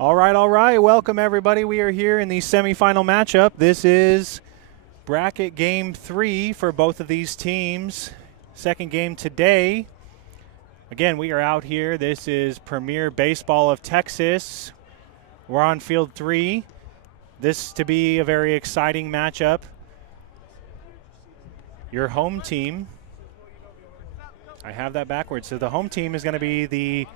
All right. Welcome, everybody. We are here in the semifinal matchup. This is bracket game 3 for both of these teams. Second game today. Again, we are out here. This is Premier Baseball of Texas. We're on field 3. This to be a very exciting matchup. Your home team, I have that backwards. So the home team is going to be the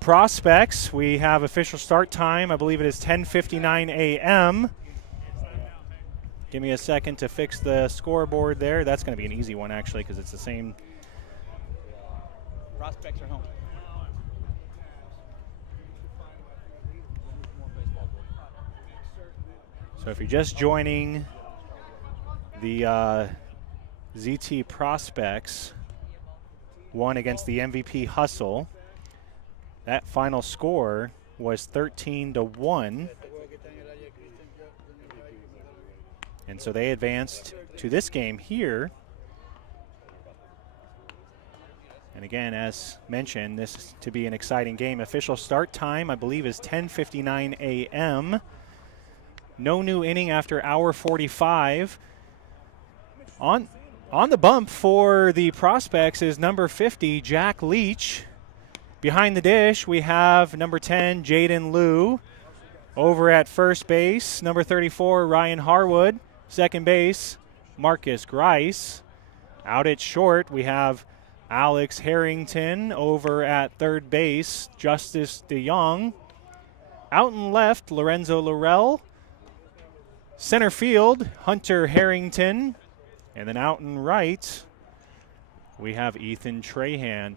Prospects. We have official start time. I believe it is 10:59 a.m. Give me a second to fix the scoreboard there. That's going to be an easy one, actually, because it's the same. Prospects are home. So if you're just joining the ZT Prospects, won against the MVP Hustle. That final score was 13-1. And so they advanced to this game here. And again, as mentioned, this is to be an exciting game. Official start time, I believe, is 10:59 a.m. No new inning after hour 45. On the bump for the Prospects is number 50, Jack Leach. Behind the dish, we have number 10, Jaden Liu. Over at first base, number 34, Ryan Harwood. Second base, Marcus Grice. Out at short, we have Alex Harrington. Over at third base, Justice DeYoung. Out in left, Lorenzo Laurel. Center field, Hunter Harrington. And then out in right, we have Ethan Trahan.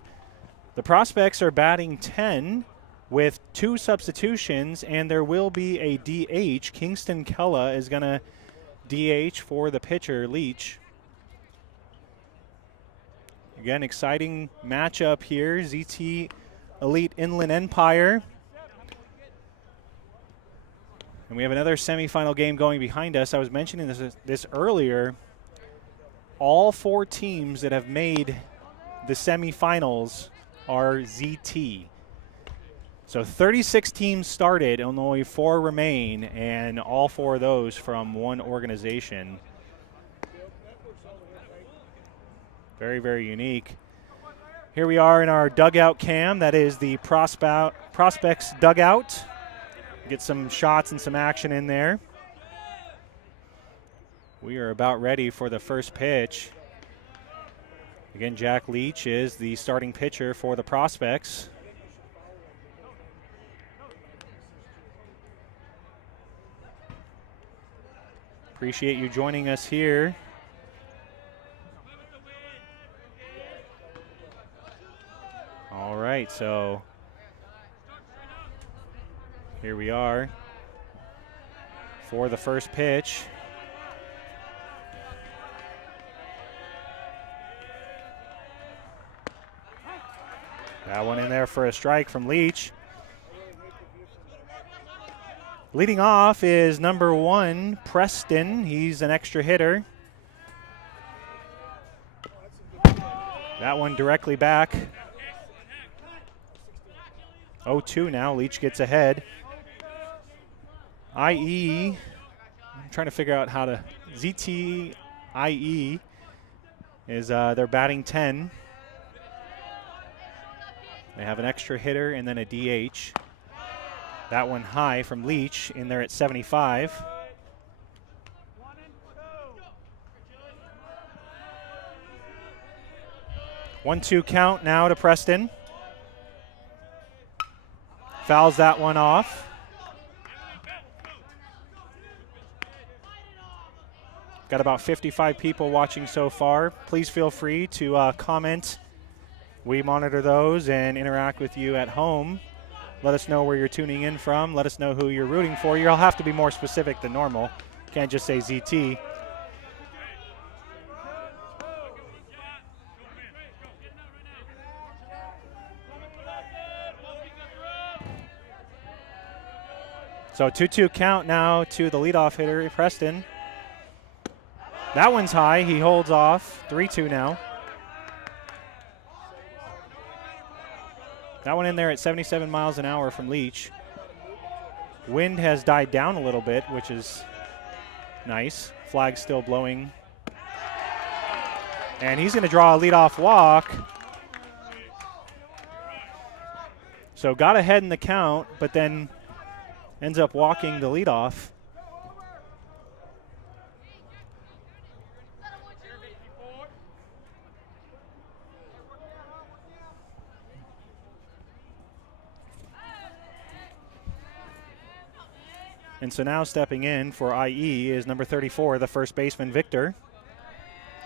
The Prospects are batting 10 with 2 substitutions, and there will be a DH. Kingston Kella is going to DH for the pitcher, Leach. Again, exciting matchup here. ZT Elite Inland Empire. And we have another semifinal game going behind us. I was mentioning this earlier. All 4 teams that have made the semifinals are ZT. So 36 teams started and only 4 remain, and all 4 of those from one organization. Very, very unique. Here we are in our dugout cam. That is the Prospects dugout. Get some shots and some action in there. We are about ready for the first pitch. Again, Jack Leach is the starting pitcher for the Prospects. Appreciate you joining us here. All right, so here we are for the first pitch. That one in there for a strike from Leach. Leading off is number 1, Preston. He's an extra hitter. That one directly back. 0-2 now. Leach gets ahead. IE, I'm trying to figure out how to. ZT IE is their batting 10. They have an extra hitter and then a DH. That one high from Leach in there at 75. One-two count now to Preston. Fouls that one off. Got about 55 people watching so far. Please feel free to comment. We monitor those and interact with you at home. Let us know where you're tuning in from. Let us know who you're rooting for. You'll have to be more specific than normal. Can't just say ZT. So 2-2 count now to the leadoff hitter, Preston. That one's high. He holds off. 3-2 now. That one in there at 77 miles an hour from Leach. Wind has died down a little bit, which is nice. Flag still blowing. And he's going to draw a leadoff walk. So got ahead in the count, but then ends up walking the leadoff. And so now stepping in for IE is number 34, the first baseman, Victor.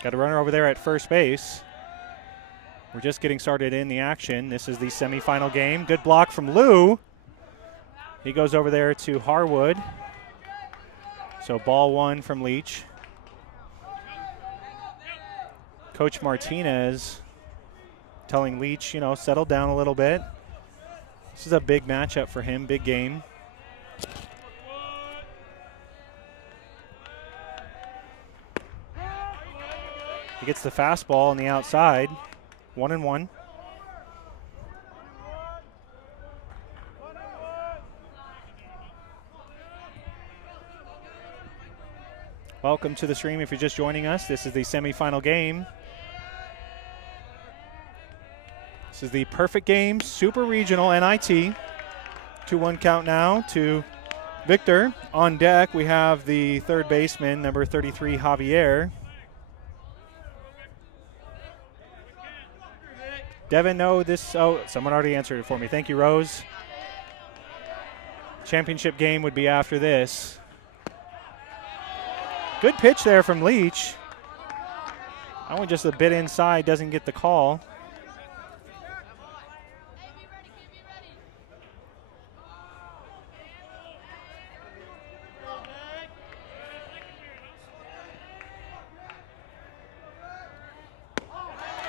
Got a runner over there at first base. We're just getting started in the action. This is the semifinal game. Good block from Lou. He goes over there to Harwood. So ball one from Leach. Coach Martinez telling Leach, you know, settle down a little bit. This is a big matchup for him, big game. He gets the fastball on the outside. 1-1. Welcome to the stream if you're just joining us. This is the semifinal game. This is the perfect game, Super Regional NIT. 2-1 count now to Victor. On deck, we have the third baseman, number 33, Javier. Devin, no, this, oh, someone already answered it for me. Thank you, Rose. Championship game would be after this. Good pitch there from Leach. I went just a bit inside, doesn't get the call.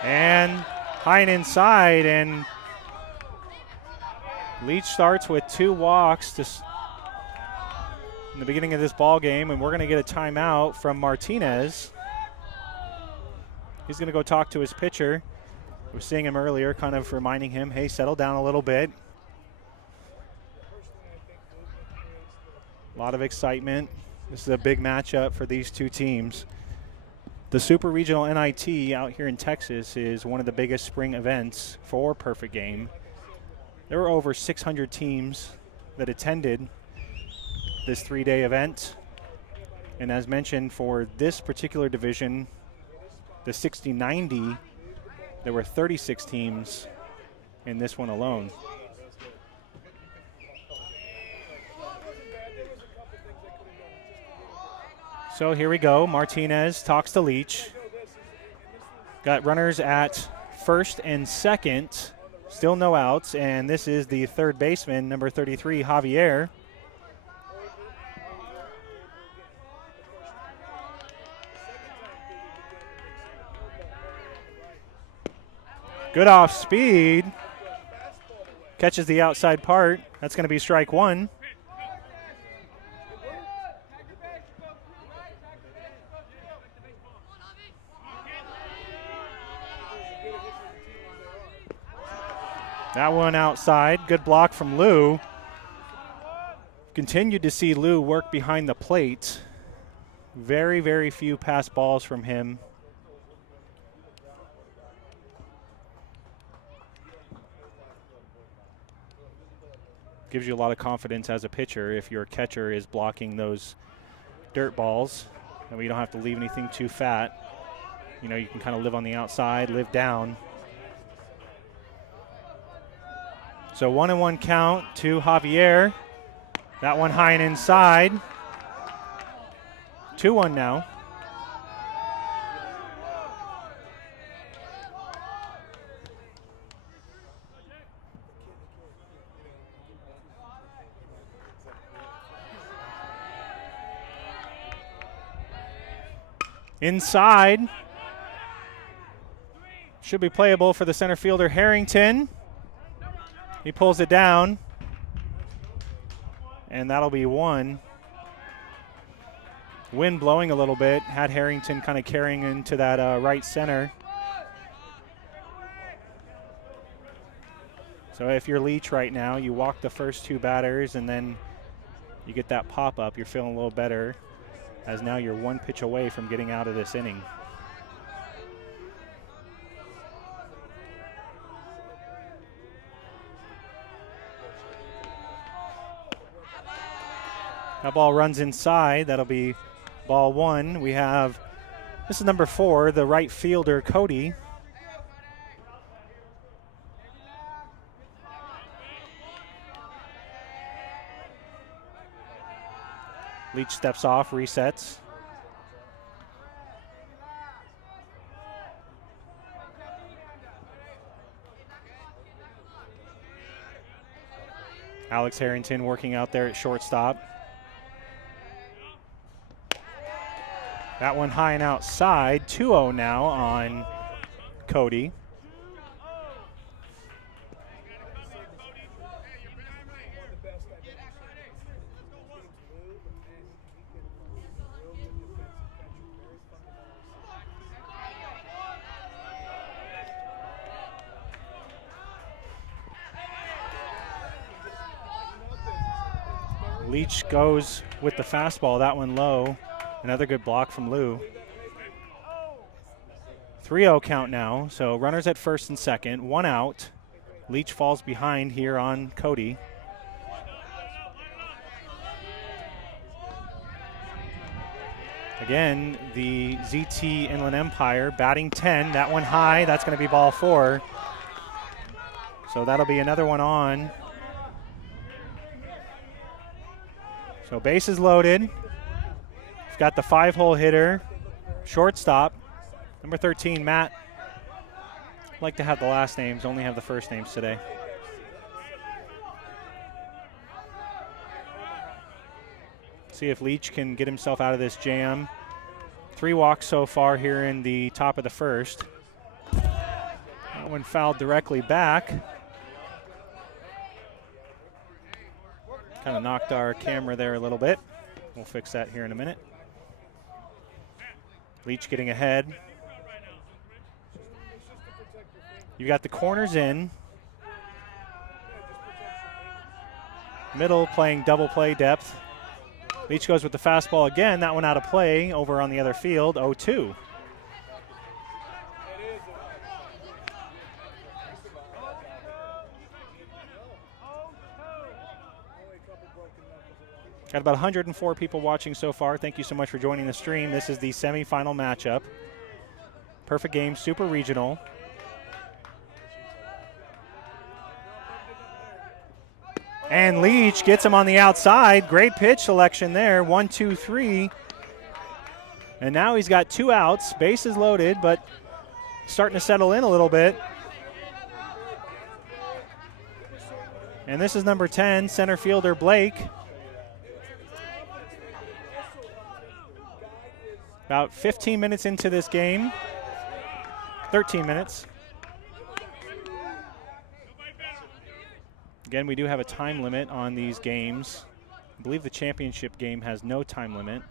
And high and inside, and Leach starts with 2 walks in the beginning of this ball game, and we're going to get a timeout from Martinez. He's going to go talk to his pitcher. We were seeing him earlier, kind of reminding him, hey, settle down a little bit. A lot of excitement. This is a big matchup for these two teams. The Super Regional NIT out here in Texas is one of the biggest spring events for Perfect Game. There were over 600 teams that attended this 3-day event. And as mentioned, for this particular division, the 60-90, there were 36 teams in this one alone. So here we go. Martinez talks to Leach. Got runners at first and second. Still no outs. And this is the third baseman, number 33, Javier. Good off speed. Catches the outside part. That's going to be strike one. That one outside. Good block from Lou. Continued to see Lou work behind the plate. Very, very few pass balls from him. Gives you a lot of confidence as a pitcher if your catcher is blocking those dirt balls, and we don't have to leave anything too fat. You know, you can kind of live on the outside, live down. So 1-1 count to Javier. That one high and inside. 2-1 now. Inside. Should be playable for the center fielder, Harrington. He pulls it down, and that'll be one. Wind blowing a little bit, had Harrington kind of carrying into that right center. So if you're Leach right now, you walk the first two batters and then you get that pop-up, you're feeling a little better, as now you're one pitch away from getting out of this inning. That ball runs inside. That'll be ball 1. We have, this is number 4, the right fielder, Cody. Leach steps off, resets. Alex Harrington working out there at shortstop. That one high and outside. 2-0 now on Cody. Leach goes with the fastball, that one low. Another good block from Lou. 3-0 count now, so runners at first and second, 1 out. Leach falls behind here on Cody. Again, the ZT Inland Empire batting 10, that one high, that's going to be ball 4. So that'll be another one on. So bases loaded. We've got the 5-hole hitter, shortstop, number 13, Matt. I'd like to have the last names, only have the first names today. See if Leach can get himself out of this jam. 3 walks so far here in the top of the first. That one fouled directly back. Kind of knocked our camera there a little bit. We'll fix that here in a minute. Leach getting ahead. You got the corners in. Middle playing double play depth. Leach goes with the fastball again. That one out of play over on the other field, 0-2. Got about 104 people watching so far. Thank you so much for joining the stream. This is the semifinal matchup. Perfect game, super regional. And Leach gets him on the outside. Great pitch selection there. 1, 2, 3. And now he's got 2 outs. Bases loaded, but starting to settle in a little bit. And this is number 10, center fielder Blake. About 15 minutes into this game, 13 minutes. Again, we do have a time limit on these games. I believe the championship game has no time limit.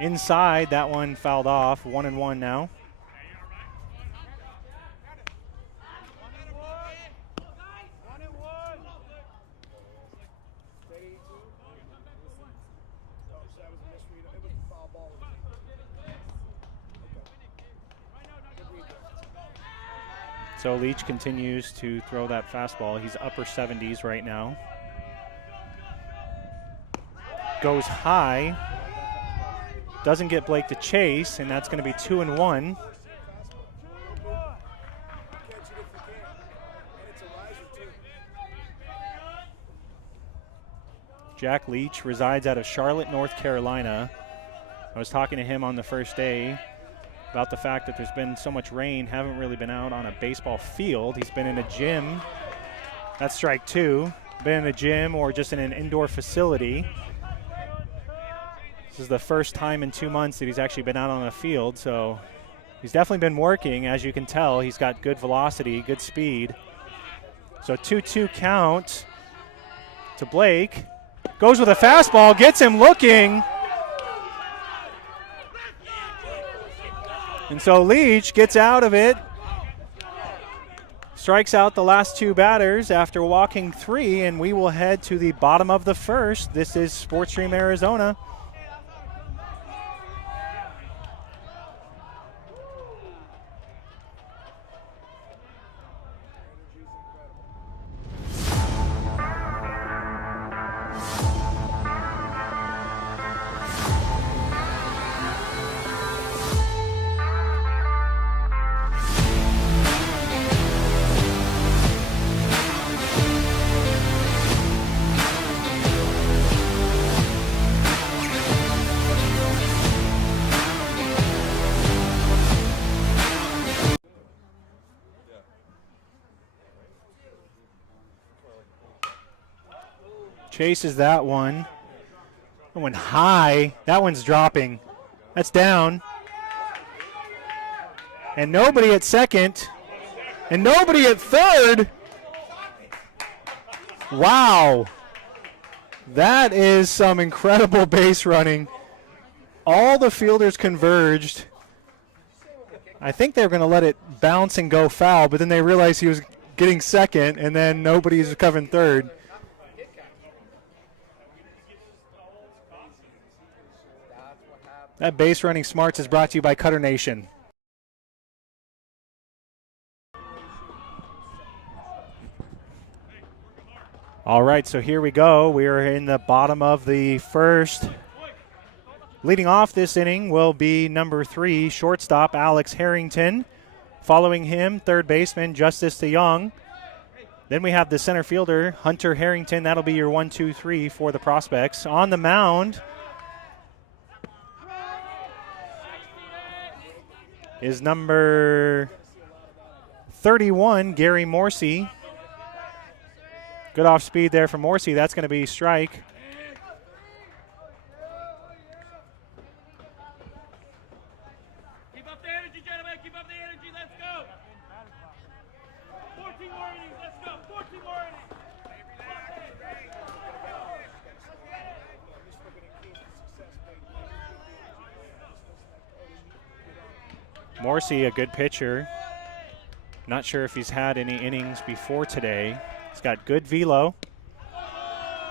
Inside, that one fouled off, 1-1 now. So Leach continues to throw that fastball. He's upper 70s right now. Goes high. Doesn't get Blake to chase, and that's going to be 2-1. Jack Leach resides out of Charlotte, North Carolina. I was talking to him on the first day about the fact that there's been so much rain, haven't really been out on a baseball field. He's been in a gym. That's strike 2. Been in a gym or just in an indoor facility. This is the first time in 2 months that he's actually been out on a field, so he's definitely been working. As you can tell, he's got good velocity, good speed. So 2-2 count to Blake. Goes with a fastball, gets him looking. And so Leach gets out of it. strikes out the last two batters after walking 3, and we will head to the bottom of the first. This is Sportstream Arizona. Chases that one. That one high. That one's dropping. That's down. And nobody at second. And nobody at third. Wow. That is some incredible base running. All the fielders converged. I think they were going to let it bounce and go foul, but then they realized he was getting second, and then nobody's covering third. That base running smarts is brought to you by Cutter Nation. All right, so here we go. We are in the bottom of the first. Leading off this inning will be number 3, shortstop Alex Harrington. Following him, third baseman Justice DeYoung. Then we have the center fielder, Hunter Harrington. That'll be your 1, 2, 3 for the prospects. On the mound is number 31, Gary Morsey. Good off speed there from Morsey. That's going to be strike. Keep up the energy, gentlemen. Keep up the energy. Let's go. 14 more innings. Let's go. 14 more innings. Morsey, a good pitcher. Not sure if he's had any innings before today. He's got good velo.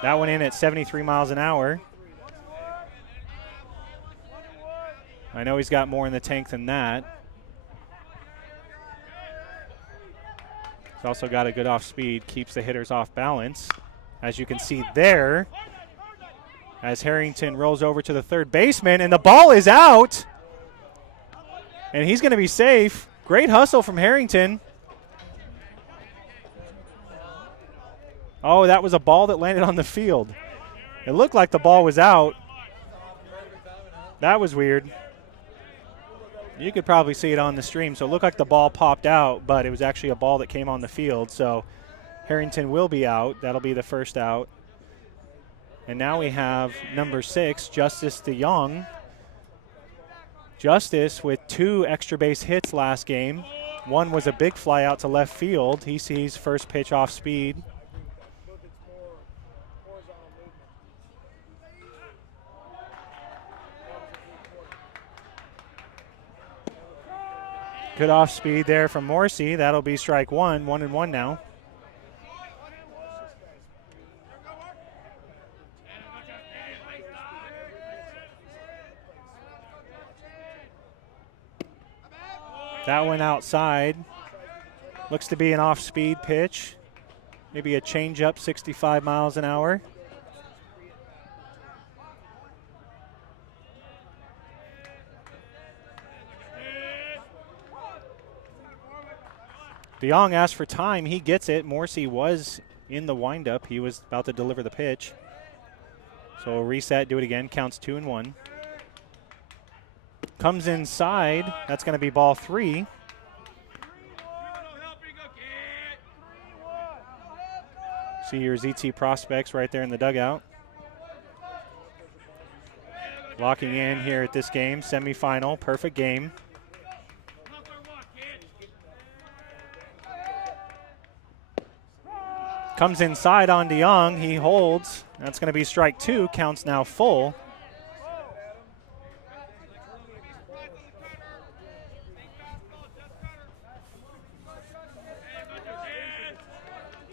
That one in at 73 miles an hour. I know he's got more in the tank than that. He's also got a good off speed, keeps the hitters off balance. As you can see there, as Harrington rolls over to the third baseman, and the ball is out. And he's going to be safe. Great hustle from Harrington. Oh, that was a ball that landed on the field. It looked like the ball was out. That was weird. You could probably see it on the stream. So it looked like the ball popped out, but it was actually a ball that came on the field. So Harrington will be out. That'll be the first out. And now we have number 6, Justice DeYoung. Justice with 2 extra base hits last game. One was a big fly out to left field. He sees first pitch off speed. Good off speed there from Morsey. That'll be strike 1, 1-1 now. That one outside. Looks to be an off-speed pitch. Maybe a changeup, 65 miles an hour. DeYoung asked for time. He gets it. Morsey was in the windup. He was about to deliver the pitch. So we'll reset, do it again. Counts 2-1. Comes inside. That's going to be ball 3. See your ZT prospects right there in the dugout. Locking in here at this game. Semifinal. Perfect game. Comes inside on DeYoung. He holds. That's going to be strike 2. Counts now full.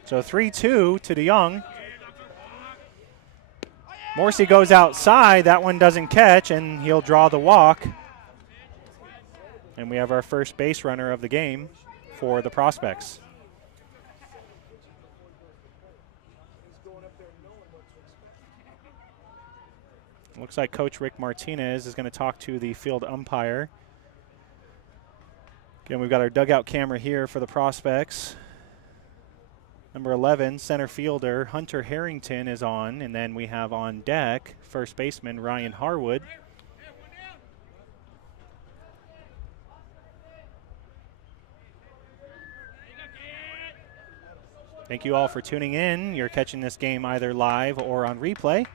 So 3-2 to DeYoung. Morrissey goes outside. That one doesn't catch, and he'll draw the walk. And we have our first base runner of the game for the Prospects. Looks like Coach Rick Martinez is going to talk to the field umpire. Again, we've got our dugout camera here for the Prospects. Number 11, center fielder Hunter Harrington is on, and then we have on deck first baseman Ryan Harwood. Thank you all for tuning in. You're catching this game either live or on replay.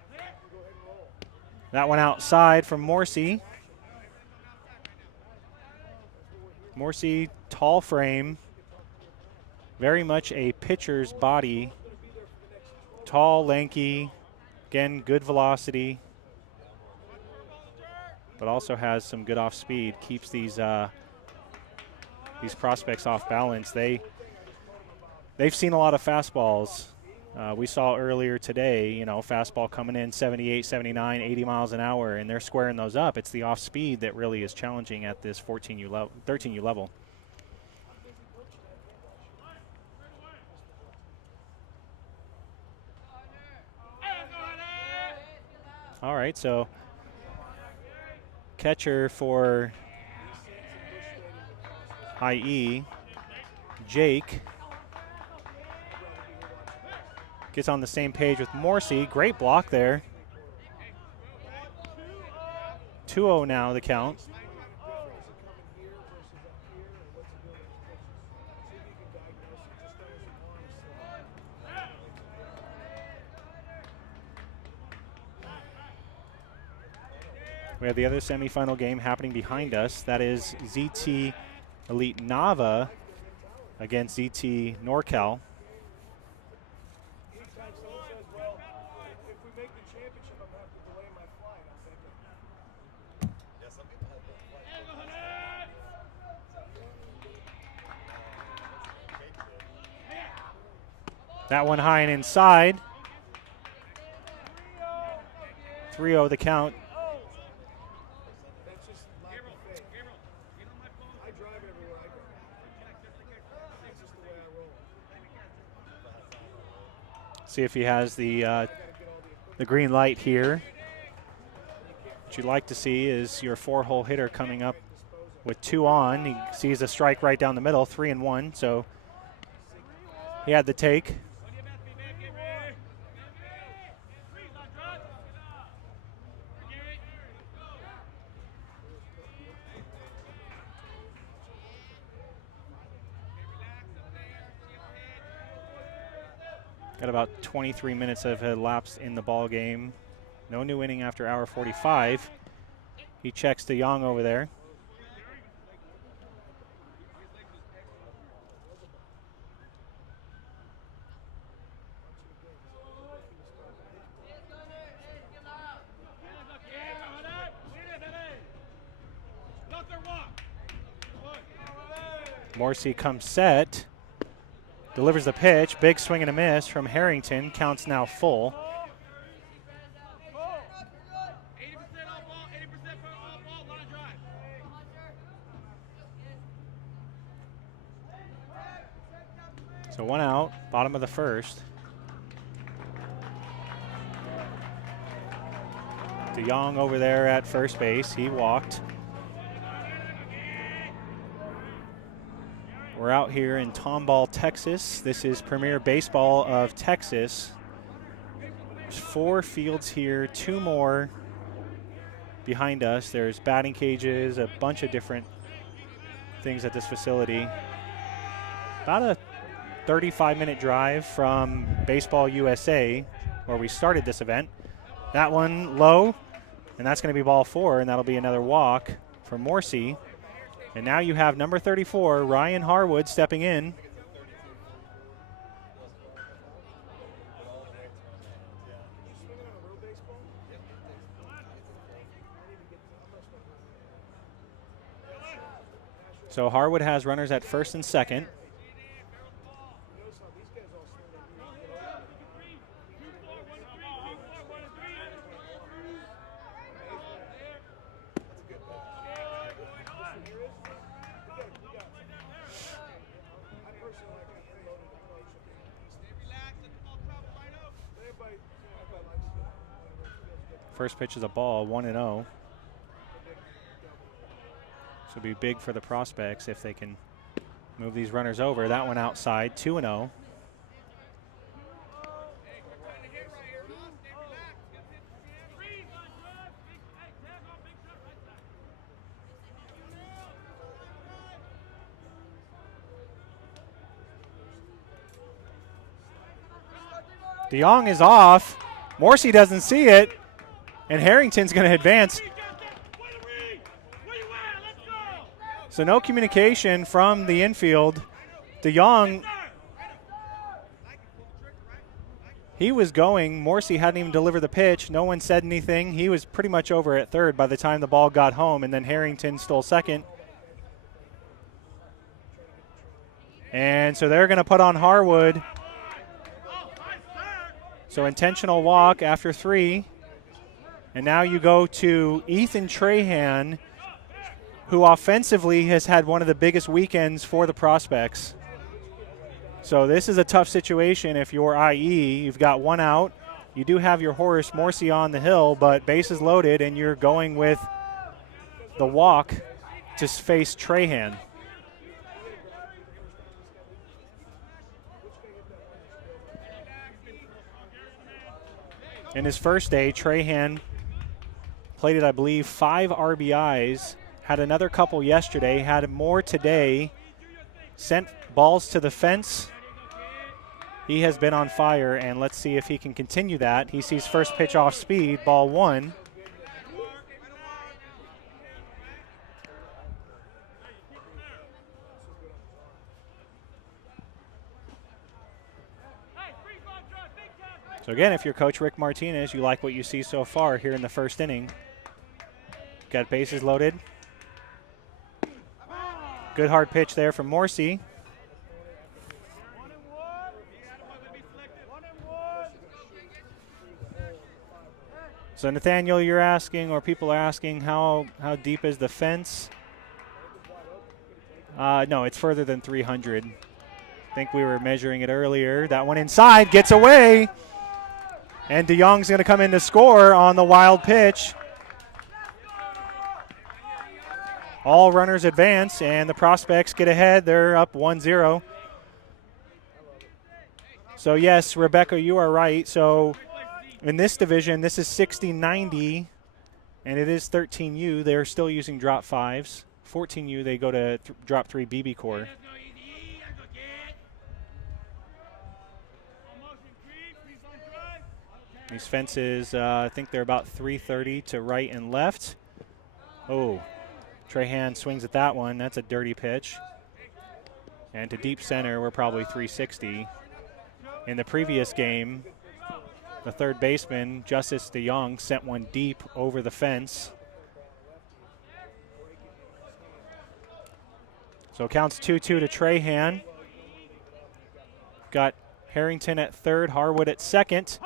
That one outside from Morrissey. Morrissey, tall frame, very much a pitcher's body. Tall, lanky, again, good velocity, but also has some good off speed. Keeps these prospects off balance. They've seen a lot of fastballs. We saw earlier today, fastball coming in 78, 79, 80 miles an hour, and they're squaring those up. It's the off speed that really is challenging at this 13U level. All right, so catcher for IE, Jake, gets on the same page with Morrissey. Great block there. 2-0 now the count. We have the other semifinal game happening behind us. That is ZT Elite Nava against ZT NorCal. That one high and inside. 3-0 the count. See if he has the green light here. What you'd like to see is your 4-hole hitter coming up with 2 on. He sees a strike right down the middle, 3-1. So he had the take. Got about 23 minutes have elapsed in the ball game. No new inning after hour 45. He checks DeYoung over there. Morrissey comes set. Delivers the pitch. Big swing and a miss from Harrington. Counts now full. So 1 out, bottom of the first. DeYoung over there at first base. He walked. We're out here in Tomball, Texas. This is Premier Baseball of Texas. There's 4 fields here, 2 more behind us. There's batting cages, a bunch of different things at this facility. About a 35-minute drive from Baseball USA, where we started this event. That one low, and that's going to be ball 4, and that'll be another walk for Morrissey. And now you have number 34, Ryan Harwood, stepping in. So Harwood has runners at first and second. First pitch is a ball, 1-0. This would be big for the prospects if they can move these runners over. That one outside, 2-0. DeYoung is off. Morrissey doesn't see it, and Harrington's going to advance. So no communication from the infield. DeYoung, he was going. Morrissey hadn't even delivered the pitch. No one said anything. He was pretty much over at third by the time the ball got home, and then Harrington stole second. And so they're going to put on Harwood. So intentional walk after 3. And now you go to Ethan Trahan, who offensively has had one of the biggest weekends for the prospects. So this is a tough situation if you're IE. You've got one out. You do have your horse, Morrissey, on the hill, but bases loaded, and you're going with the walk to face Trahan. In his first day, Trahan played it, I believe, 5 RBIs, had another couple yesterday, had more today, sent balls to the fence. He has been on fire, and let's see if he can continue that. He sees first pitch off speed, ball 1. So again, if you're Coach Rick Martinez, you like what you see so far here in the first inning. Got bases loaded. Good hard pitch there from Morrissey. So Nathaniel, you're asking, or people are asking, how deep is the fence? No, it's further than 300. I think we were measuring it earlier. That one inside gets away. And DeYoung's going to come in to score on the wild pitch. All runners advance, and the prospects get ahead. They're up 1-0. So, yes, Rebecca, you are right. So, in this division, this is 60-90, and it is 13U. They're still using drop 5s. 14U, they go to drop 3 BB core. These fences, I think they're about 330 to right and left. Oh, Trahan swings at that one. That's a dirty pitch. And to deep center, we're probably 360. In the previous game, the third baseman, Justice DeYoung, sent one deep over the fence. So it counts 2-2 to Trahan. Got Harrington at third, Harwood at second.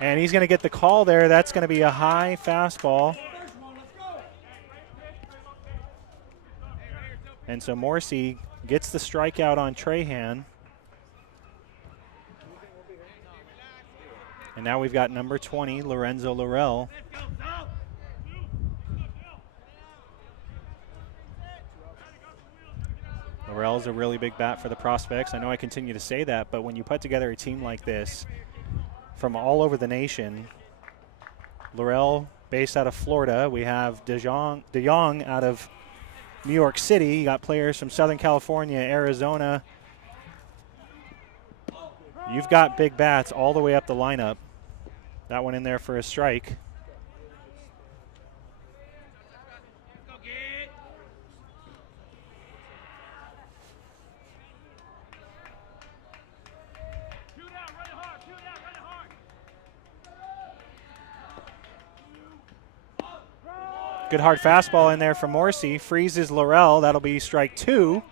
And he's going to get the call there. That's going to be a high fastball. And so Morrissey gets the strikeout on Trahan. And now we've got number 20, Lorenzo Laurel. Laurel's a really big bat for the prospects. I know I continue to say that, but when you put together a team like this, from all over the nation. Laurel, based out of Florida. We have DeYoung out of New York City. You got players from Southern California, Arizona. You've got big bats all the way up the lineup. That one in there for a strike. Good hard fastball in there from Morrissey. Freezes Laurel. That'll be strike 2.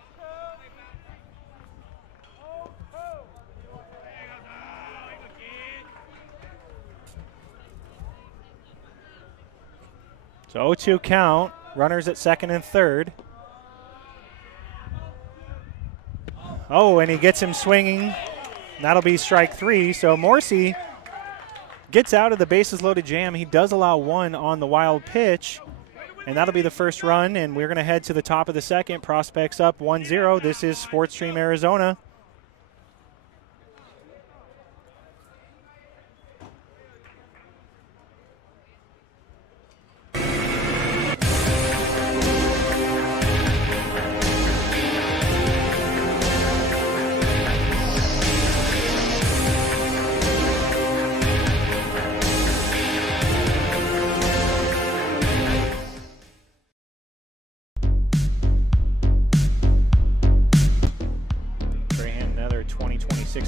So 0-2 count. Runners at second and third. Oh, and he gets him swinging. That'll be strike 3. So Morrissey gets out of the bases loaded jam. He does allow one on the wild pitch, and that'll be the first run, and we're going to head to the top of the second. Prospects up 1-0. This is Sports Stream Arizona.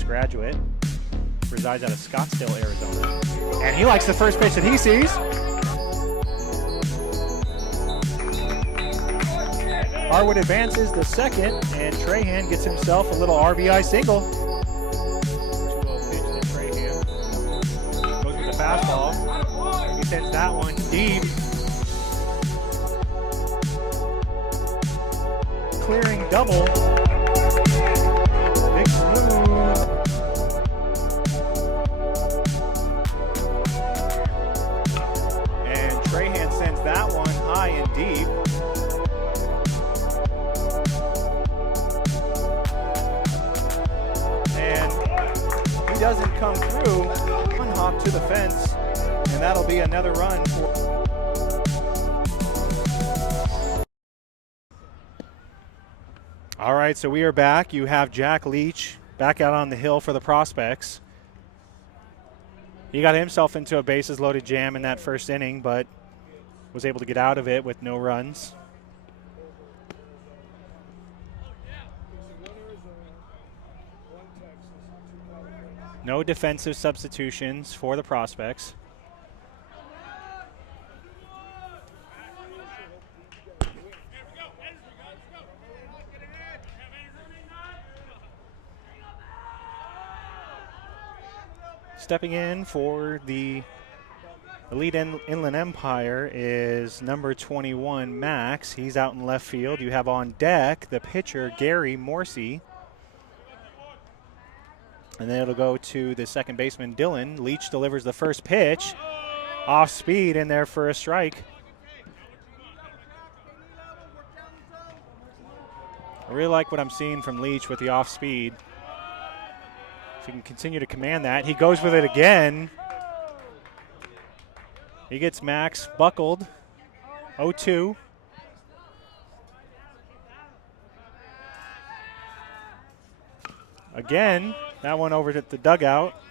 Graduate, resides out of Scottsdale, Arizona, and he likes the first pitch that he sees. Harwood advances the second, and Trahan gets himself a little RBI single. 2-0 pitch to Trahan. Goes with the fastball. He sends that one deep. Clearing double. Big smooth. Trahan sends that one high and deep. And he doesn't come through. One hop to the fence, and that'll be another run for. All right, so we are back. You have Jack Leach back out on the hill for the Prospects. He got himself into a bases loaded jam in that first inning, but was able to get out of it with no runs. No defensive substitutions for the Prospects. Stepping in for the Elite Inland Empire is number 21, Max. He's out in left field. You have on deck the pitcher, Gary Morrissey. And then it'll go to the second baseman, Dylan. Leach delivers the first pitch. Off speed in there for a strike. I really like what I'm seeing from Leach with the off speed. If he can continue to command that. He goes with it again. He gets Max buckled. 0-2. Again, that one over at the dugout.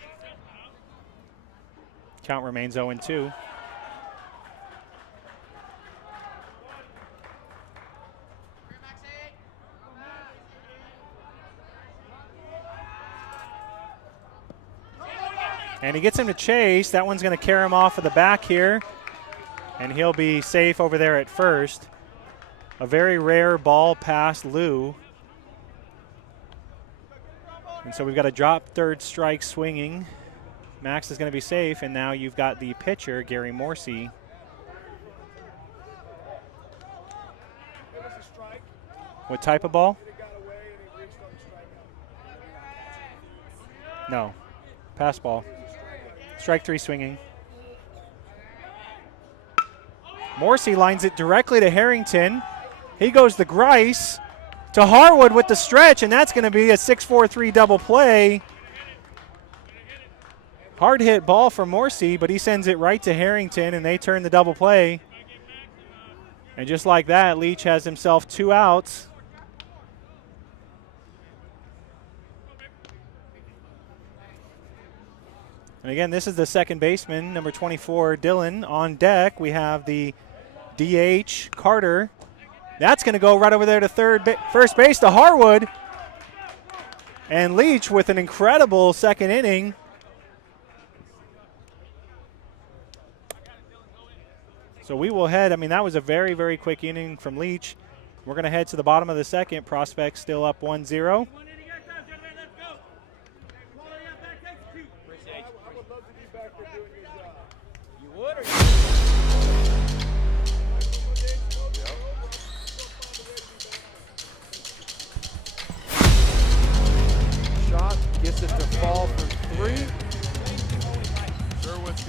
Count remains 0-2. And he gets him to chase. That one's going to carry him off of the back here. And he'll be safe over there at first. A very rare ball past Lou. And so we've got a drop third strike swinging. Max is going to be safe. And now you've got the pitcher, Gary Morrissey. What type of ball? No. Pass ball. Strike three swinging. Morrissey lines it directly to Harrington. He goes to Grice to Harwood with the stretch, and that's going to be a 6-4-3 double play. Hard hit ball for Morrissey, but he sends it right to Harrington, and they turn the double play. And just like that, Leach has himself 2 outs. And again, this is the second baseman, number 24, Dylan. On deck, we have the DH, Carter. That's going to go right over there to first base to Harwood. And Leach with an incredible second inning. So we will head, that was a very, very quick inning from Leach. We're going to head to the bottom of the second. Prospects still up 1-0. Shot gets it to fall for 3. Sherwood's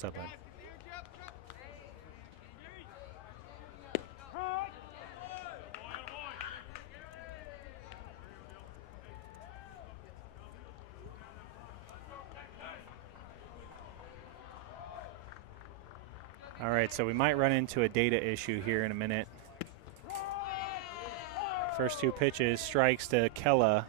What's up, bud? All right, so we might run into a data issue here in a minute. First two pitches, strikes to Kella.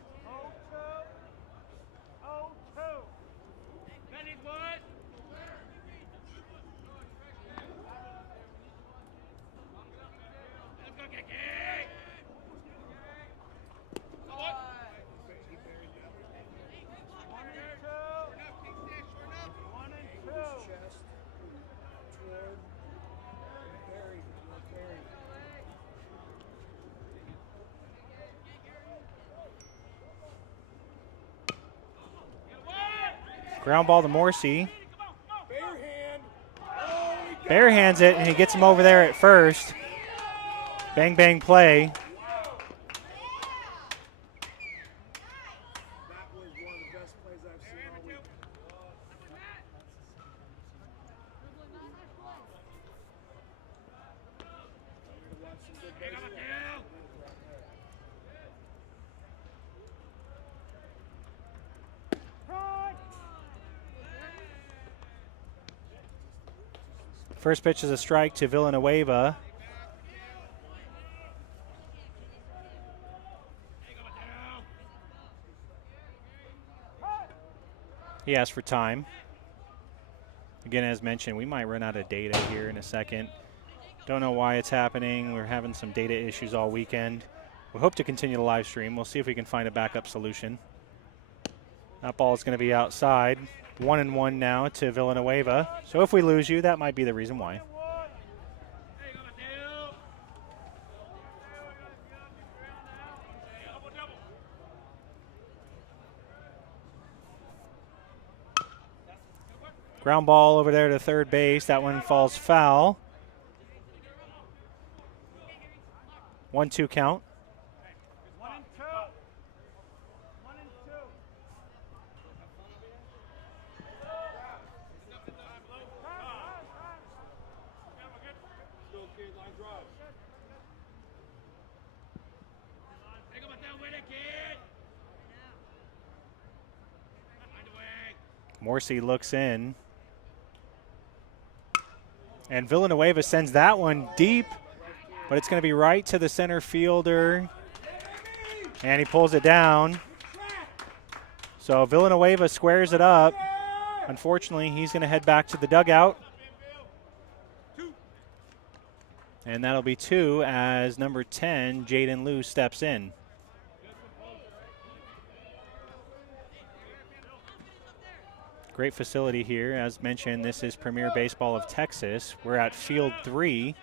Ground ball to Morrissey. Bare hands it, and he gets him over there at first. Bang, bang play. First pitch is a strike to Villanueva. He asked for time. Again, as mentioned, we might run out of data here in a second. Don't know why it's happening. We're having some data issues all weekend. We hope to continue the live stream. We'll see if we can find a backup solution. That ball is going to be outside. 1-1 now to Villanueva. So if we lose you, that might be the reason why. Ground ball over there to third base. That one falls foul. 1-2 count. Morrissey looks in. And Villanueva sends that one deep, but it's going to be right to the center fielder. And he pulls it down. So Villanueva squares it up. Unfortunately, he's going to head back to the dugout. And that'll be 2 as number 10, Jaden Liu, steps in. Great facility here. As mentioned, this is Premier Baseball of Texas. We're at Field 3.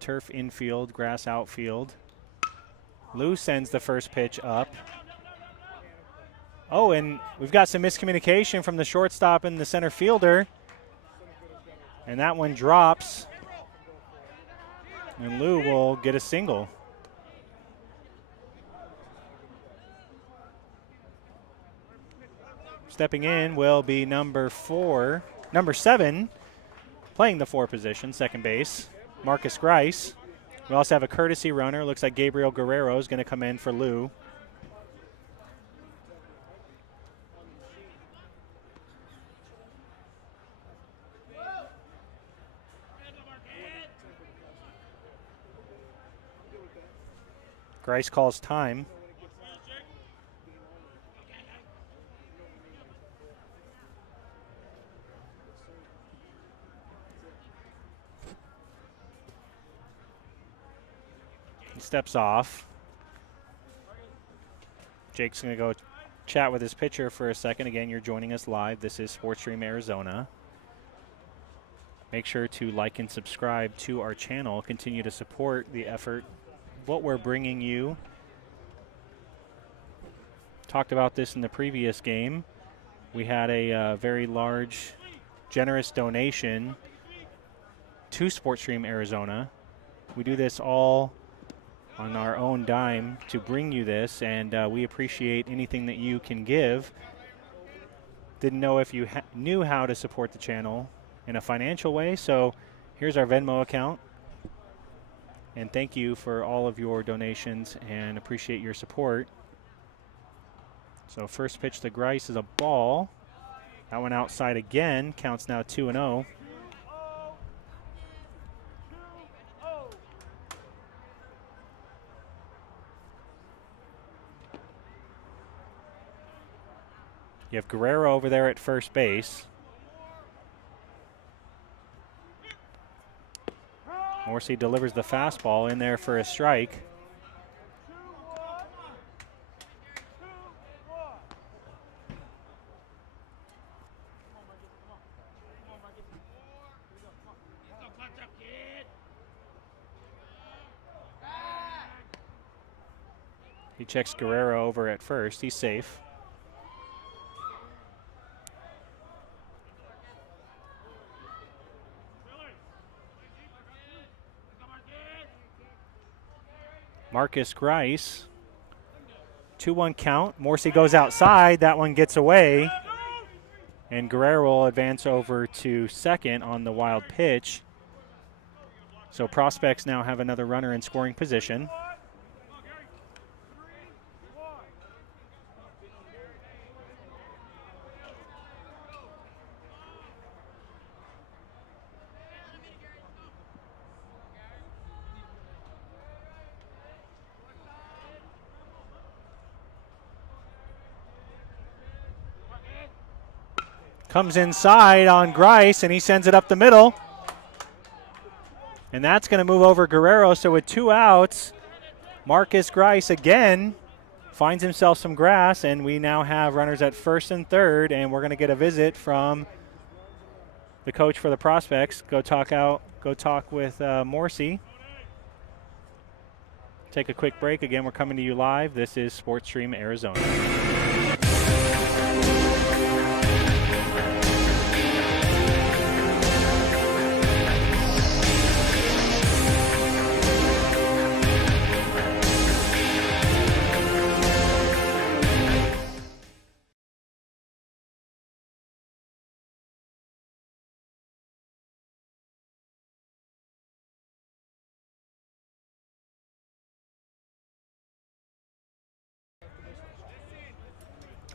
Turf infield, grass outfield. Liu sends the first pitch up. Oh, and we've got some miscommunication from the shortstop and the center fielder. And that one drops. And Liu will get a single. Stepping in will be number 7, playing the 4 position, second base, Marcus Grice. We also have a courtesy runner. Looks like Gabriel Guerrero is going to come in for Liu. Grice calls time. Steps off. Jake's going to go chat with his pitcher for a second. Again, you're joining us live. This is SportsStream Arizona. Make sure to like and subscribe to our channel. Continue to support the effort, what we're bringing you. Talked about this in the previous game. We had a very large, generous donation to SportsStream Arizona. We do this all on our own dime to bring you this, and we appreciate anything that you can give. didn't know if you knew how to support the channel in a financial way. So here's our Venmo account. And thank you for all of your donations and appreciate your support. So first pitch to Grice is a ball. That one outside again. Counts now 2-0. You have Guerrero over there at first base. Morrissey delivers the fastball in there for a strike. He checks Guerrero over at first. He's safe. Marcus Grice. 2-1 count. Morrissey goes outside. That one gets away. And Guerrero will advance over to second on the wild pitch. So Prospects now have another runner in scoring position. Comes inside on Grice, and he sends it up the middle. And that's going to move over Guerrero. So with 2 outs, Marcus Grice again finds himself some grass, and we now have runners at first and third, and we're going to get a visit from the coach for the Prospects. Go talk with Morrissey. Take a quick break. Again, we're coming to you live. This is Sports Stream Arizona.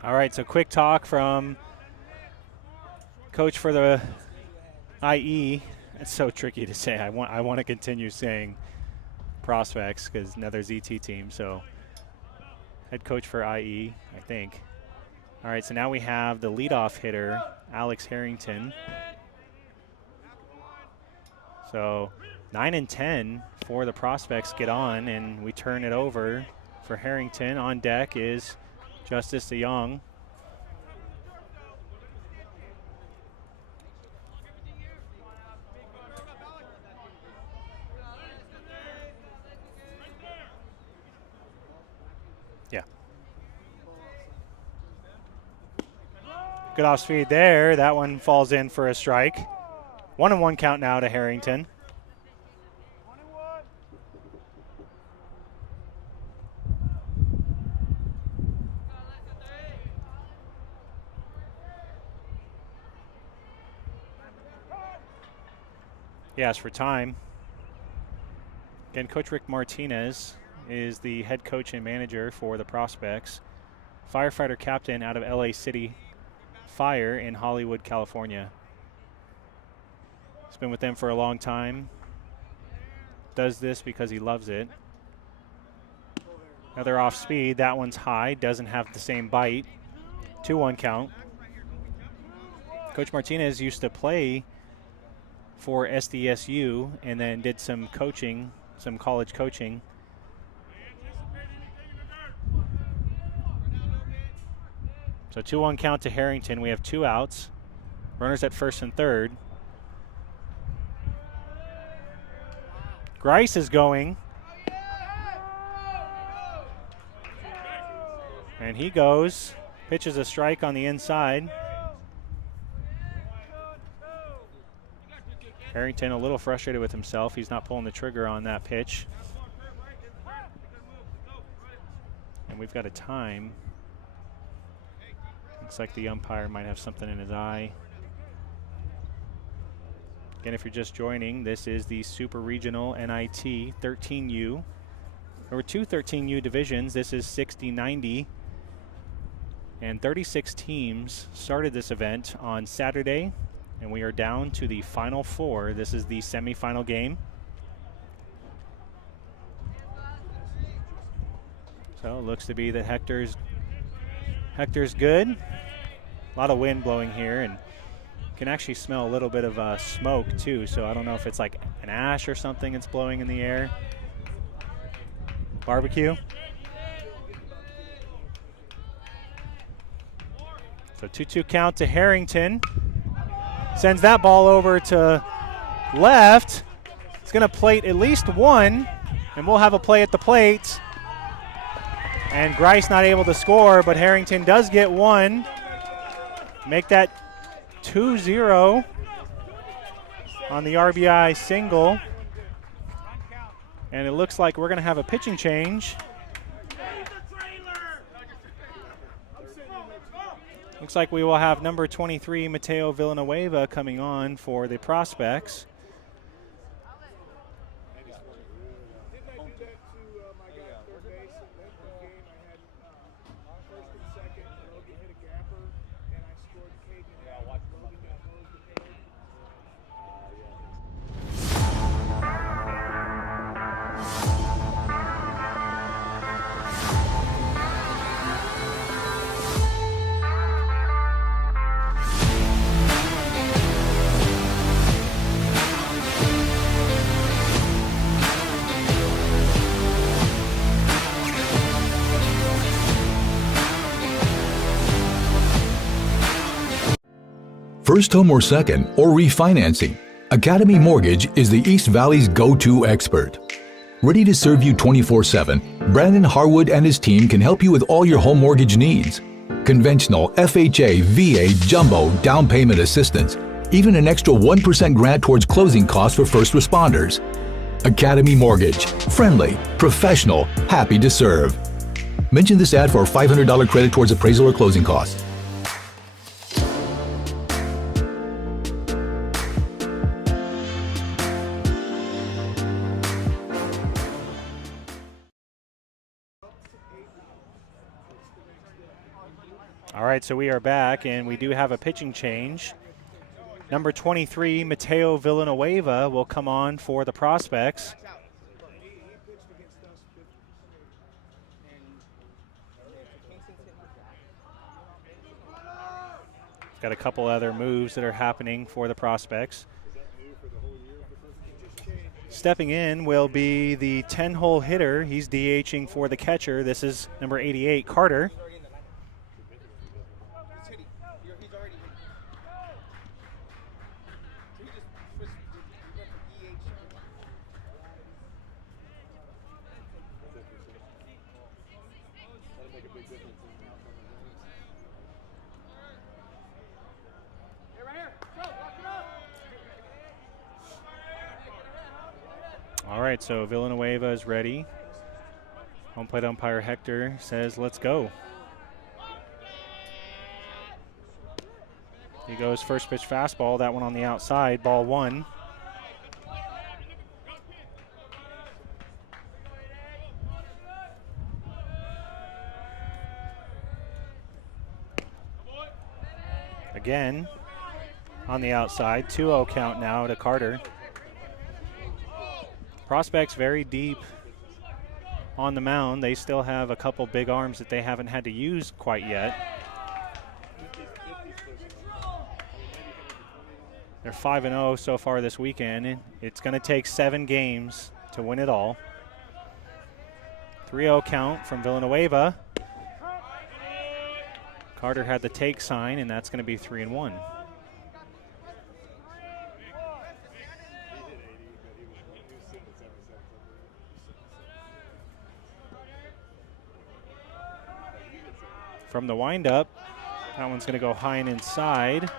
All right, so quick talk from coach for the IE. It's so tricky to say. I want to continue saying Prospects because another ZT team. So head coach for IE, I think. All right, so now we have the leadoff hitter, Alex Harrington. So 9 and 10 for the Prospects get on, and we turn it over for Harrington. On deck is Justice DeYoung. Yeah. Good off speed there. That one falls in for a strike. 1-1 count now to Harrington. He asked for time. Again, Coach Rick Martinez is the head coach and manager for the Prospects. Firefighter captain out of LA City Fire in Hollywood, California. He's been with them for a long time. Does this because he loves it. Another off speed. That one's high. Doesn't have the same bite. 2-1 count. Coach Martinez used to play for SDSU and then did some coaching, some college coaching. So 2-1 count to Harrington. We have 2 outs. Runners at first and third. Grice is going. And he goes. Pitches a strike on the inside. Harrington a little frustrated with himself. He's not pulling the trigger on that pitch. And we've got a time. Looks like the umpire might have something in his eye. Again, if you're just joining, this is the Super Regional NIT 13U. There were two 13U divisions. This is 60-90. And 36 teams started this event on Saturday, and we are down to the final four. This is the semifinal game. So it looks to be that Hector's good. A lot of wind blowing here, and can actually smell a little bit of smoke too, so I don't know if it's like an ash or something that's blowing in the air. Barbecue. So 2-2 count to Harrington. Sends that ball over to left. It's going to plate at least one, and we'll have a play at the plate. And Grice not able to score, but Harrington does get one. Make that 2-0 on the RBI single. And it looks like we're going to have a pitching change. Looks like we will have number 23, Mateo Villanueva, coming on for the Prospects. First home or second, or refinancing, Academy Mortgage is the East Valley's go-to expert. Ready to serve you 24/7, Brandon Harwood and his team can help you with all your home mortgage needs. Conventional, FHA, VA, jumbo, down payment assistance, even an extra 1% grant towards closing costs for first responders. Academy Mortgage, friendly, professional, happy to serve. Mention this ad for a $500 credit towards appraisal or closing costs. All right, so we are back, and we do have a pitching change. Number 23, Mateo Villanueva, will come on for the Prospects. Got a couple other moves that are happening for the Prospects. Stepping in will be the 10-hole hitter. He's DHing for the catcher. This is number 88, Carter. All right, so Villanueva is ready. Home plate umpire Hector says, let's go. He goes first pitch fastball, that one on the outside, ball one. Again, on the outside, 2-0 count now to Carter. Prospects very deep on the mound. They still have a couple big arms that they haven't had to use quite yet. They're 5-0 so far this weekend. It's going to take 7 games to win it all. 3-0 count from Villanueva. Carter had the take sign, and that's going to be 3-1. From the windup, that one's going to go high and inside.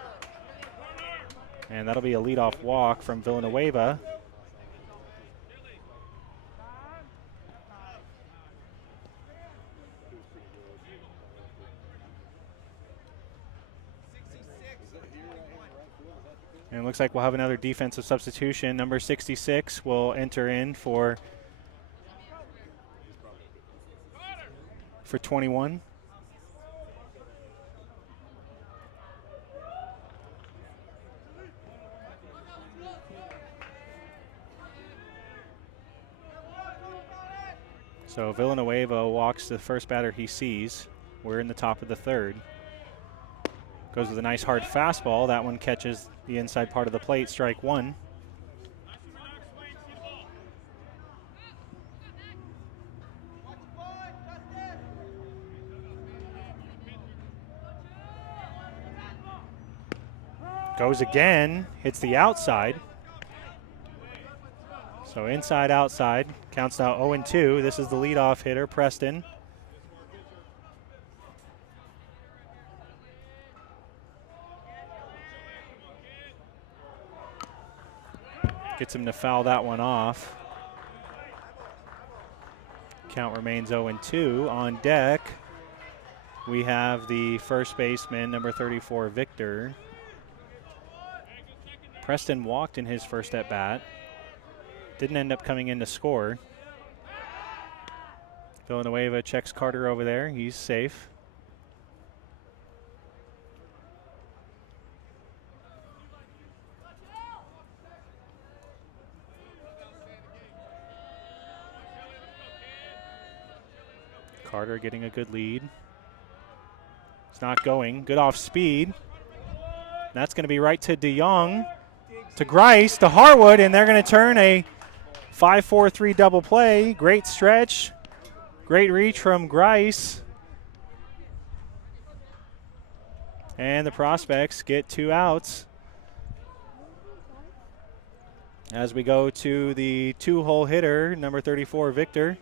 And that'll be a leadoff walk from Villanueva. And it looks like we'll have another defensive substitution. Number 66 will enter in for 21. So Villanueva walks the first batter he sees. We're in the top of the third. Goes with a nice hard fastball. That one catches the inside part of the plate, strike one. Goes again, hits the outside. So inside, outside. Counts now 0-2. This is the leadoff hitter, Preston. Gets him to foul that one off. Count remains 0-2. On deck, we have the first baseman, number 34, Victor. Preston walked in his first at bat. Didn't end up coming in to score. Villanueva checks Carter over there. He's safe. Carter getting a good lead. It's not going. Good off speed. That's going to be right to DeYoung, to Grice, to Harwood, and they're going to turn a 5-4-3 double play. Great stretch. Great reach from Grice. And the Prospects get 2 outs. As we go to the 2-hole hitter, number 34, Victor.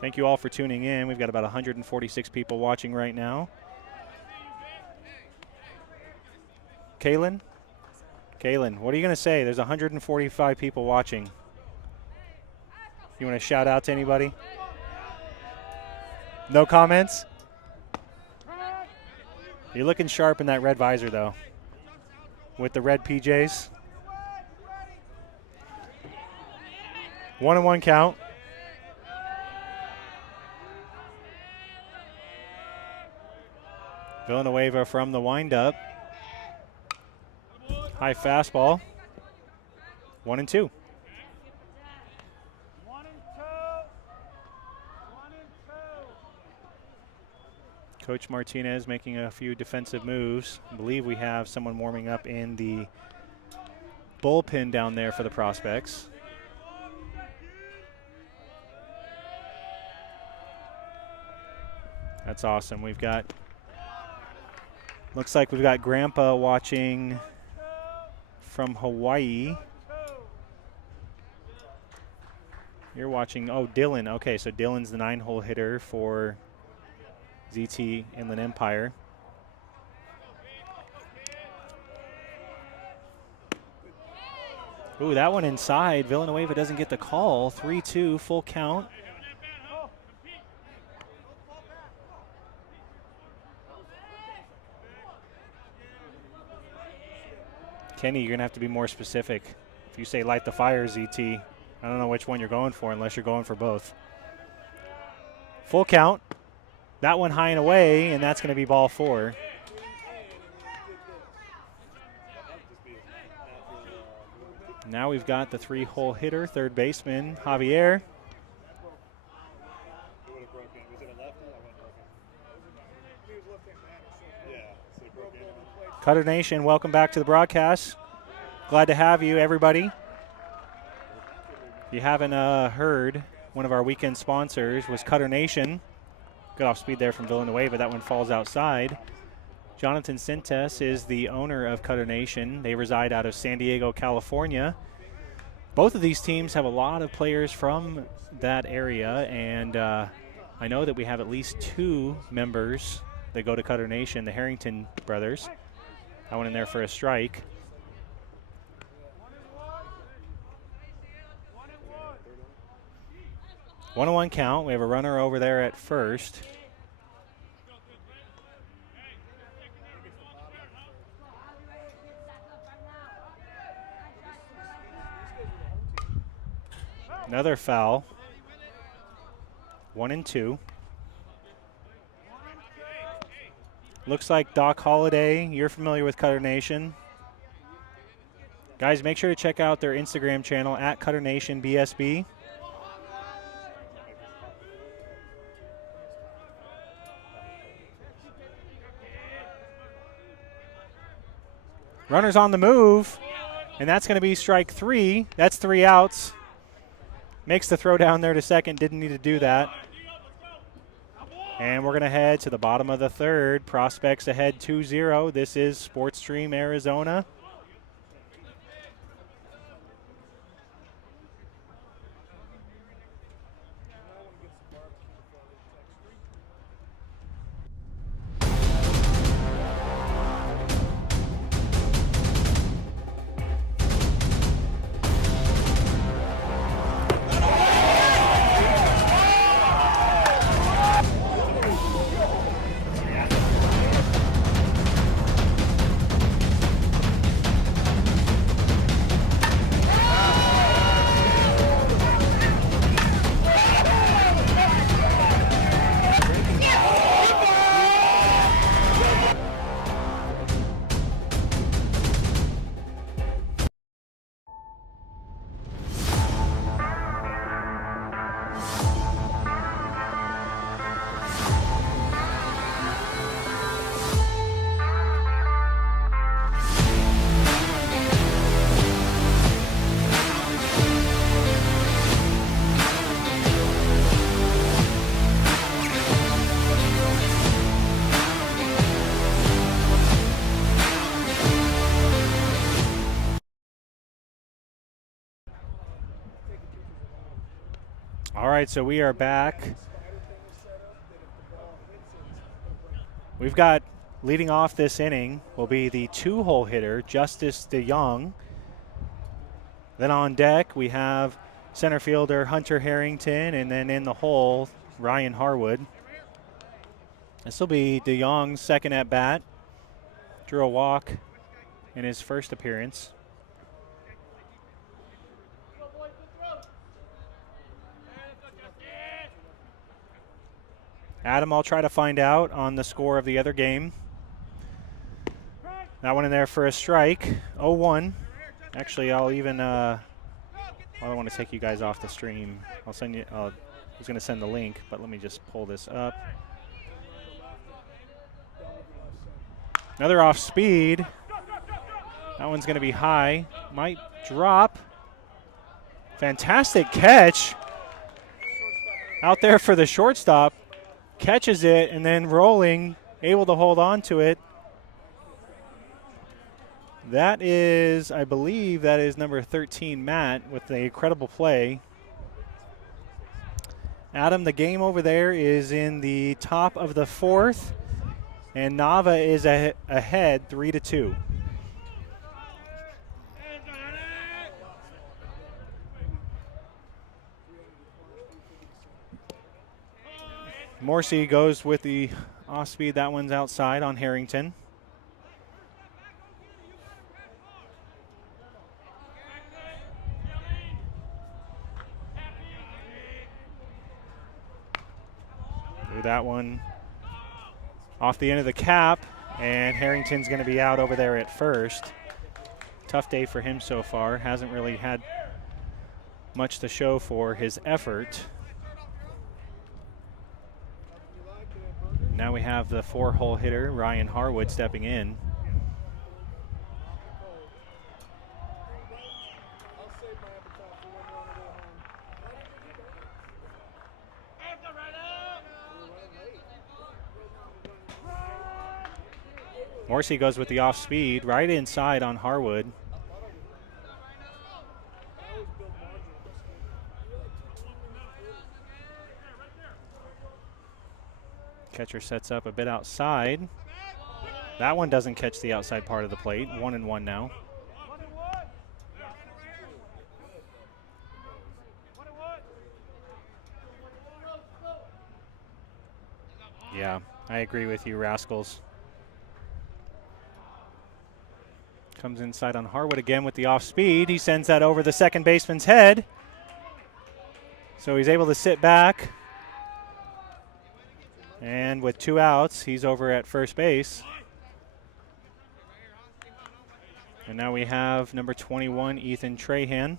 Thank you all for tuning in. We've got about 146 people watching right now. Kaylin, what are you going to say? There's 145 people watching. You want to shout out to anybody? No comments? You're looking sharp in that red visor, though, with the red PJs. 1-1 count. Villanueva from the windup. High fastball. 1-2. Coach Martinez making a few defensive moves. I believe we have someone warming up in the bullpen down there for the Prospects. That's awesome. We've got, looks like we've got Grandpa watching from Hawaii. You're watching, oh, Dylan. Okay, so Dylan's the 9-hole hitter for ZT Inland Empire. Ooh, that one inside. Villanueva doesn't get the call. 3-2, full count. Kenny, you're going to have to be more specific. If you say light the fire, ZT, I don't know which one you're going for unless you're going for both. Full count. That one high and away, and that's going to be ball 4. Now we've got the 3-hole hitter, third baseman, Javier. Cutter Nation, welcome back to the broadcast. Glad to have you, everybody. If you haven't heard, one of our weekend sponsors was Cutter Nation. Good off speed there from Villanueva. That one falls outside. Jonathan Sintes is the owner of Cutter Nation. They reside out of San Diego, California. Both of these teams have a lot of players from that area, and I know that we have at least 2 members that go to Cutter Nation, the Harrington brothers. That one in there for a strike. 1-1 count. We have a runner over there at first. Another foul. 1-2. Looks like Doc Holliday. You're familiar with Cutter Nation. Guys, make sure to check out their Instagram channel at Cutter Nation BSB. Runners on the move, and that's going to be strike 3. That's 3 outs. Makes the throw down there to second. Didn't need to do that. And we're going to head to the bottom of the third. Prospects ahead 2-0. This is Sports Stream Arizona. All right, so we are back. We've got, leading off this inning, will be the 2-hole hitter, Justice DeYoung. Then on deck, we have center fielder Hunter Harrington, and then in the hole, Ryan Harwood. This will be DeYoung's second at bat. Drew a walk in his first appearance. Adam, I'll try to find out on the score of the other game. That one in there for a strike, 0-1. Actually, I'll even, I don't want to take you guys off the stream. I'll send you, I was going to send the link, but let me just pull this up. Another off speed. That one's going to be high. Might drop. Fantastic catch. Out there for the shortstop. Catches it and then rolling, able to hold on to it. That is, I believe, that is number 13, Matt, with the incredible play. Adam, the game over there is in the top of the 4th, and Nava is ahead 3-2. Morrissey goes with the off speed. That one's outside on Harrington. Do that one off the end of the cap, and Harrington's going to be out over there at first. Tough day for him so far. Hasn't really had much to show for his effort. Now we have the 4-hole hitter, Ryan Harwood, stepping in. Morrissey goes with the off speed, right inside on Harwood. Catcher sets up a bit outside. That one doesn't catch the outside part of the plate. 1-1 now. Yeah, I agree with you, Rascals. Comes inside on Harwood again with the off speed. He sends that over the second baseman's head. So he's able to sit back. And with 2 outs, he's over at first base. And now we have number 21, Ethan Trahan.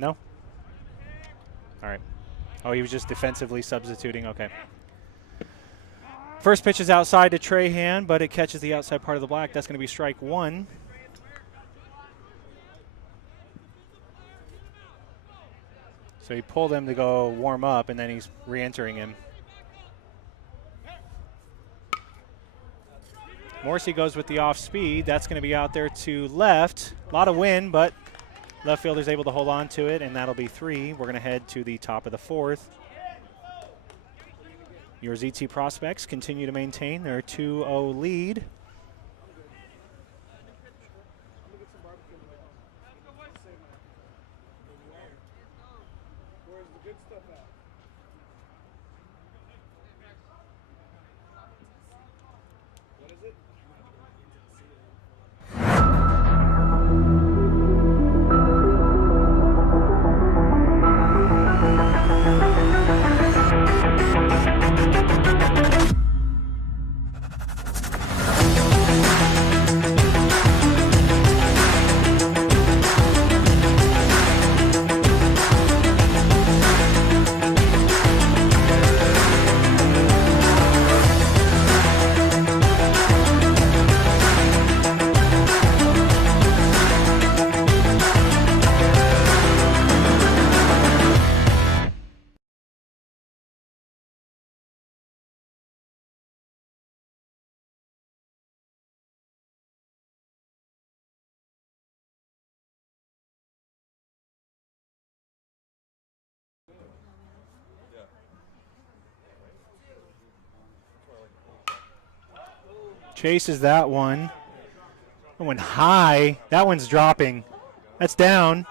No? All right. Oh, he was just defensively substituting. Okay. First pitch is outside to Trahan, but it catches the outside part of the black. That's going to be strike 1. So he pulled him to go warm up, and then he's re-entering him. Morrissey goes with the off speed. That's going to be out there to left. A lot of wind, but left fielder's able to hold on to it, and that'll be 3. We're going to head to the top of the 4th. Your ZT prospects continue to maintain their 2-0 lead. Chases that one. That went high. That one's dropping. That's down.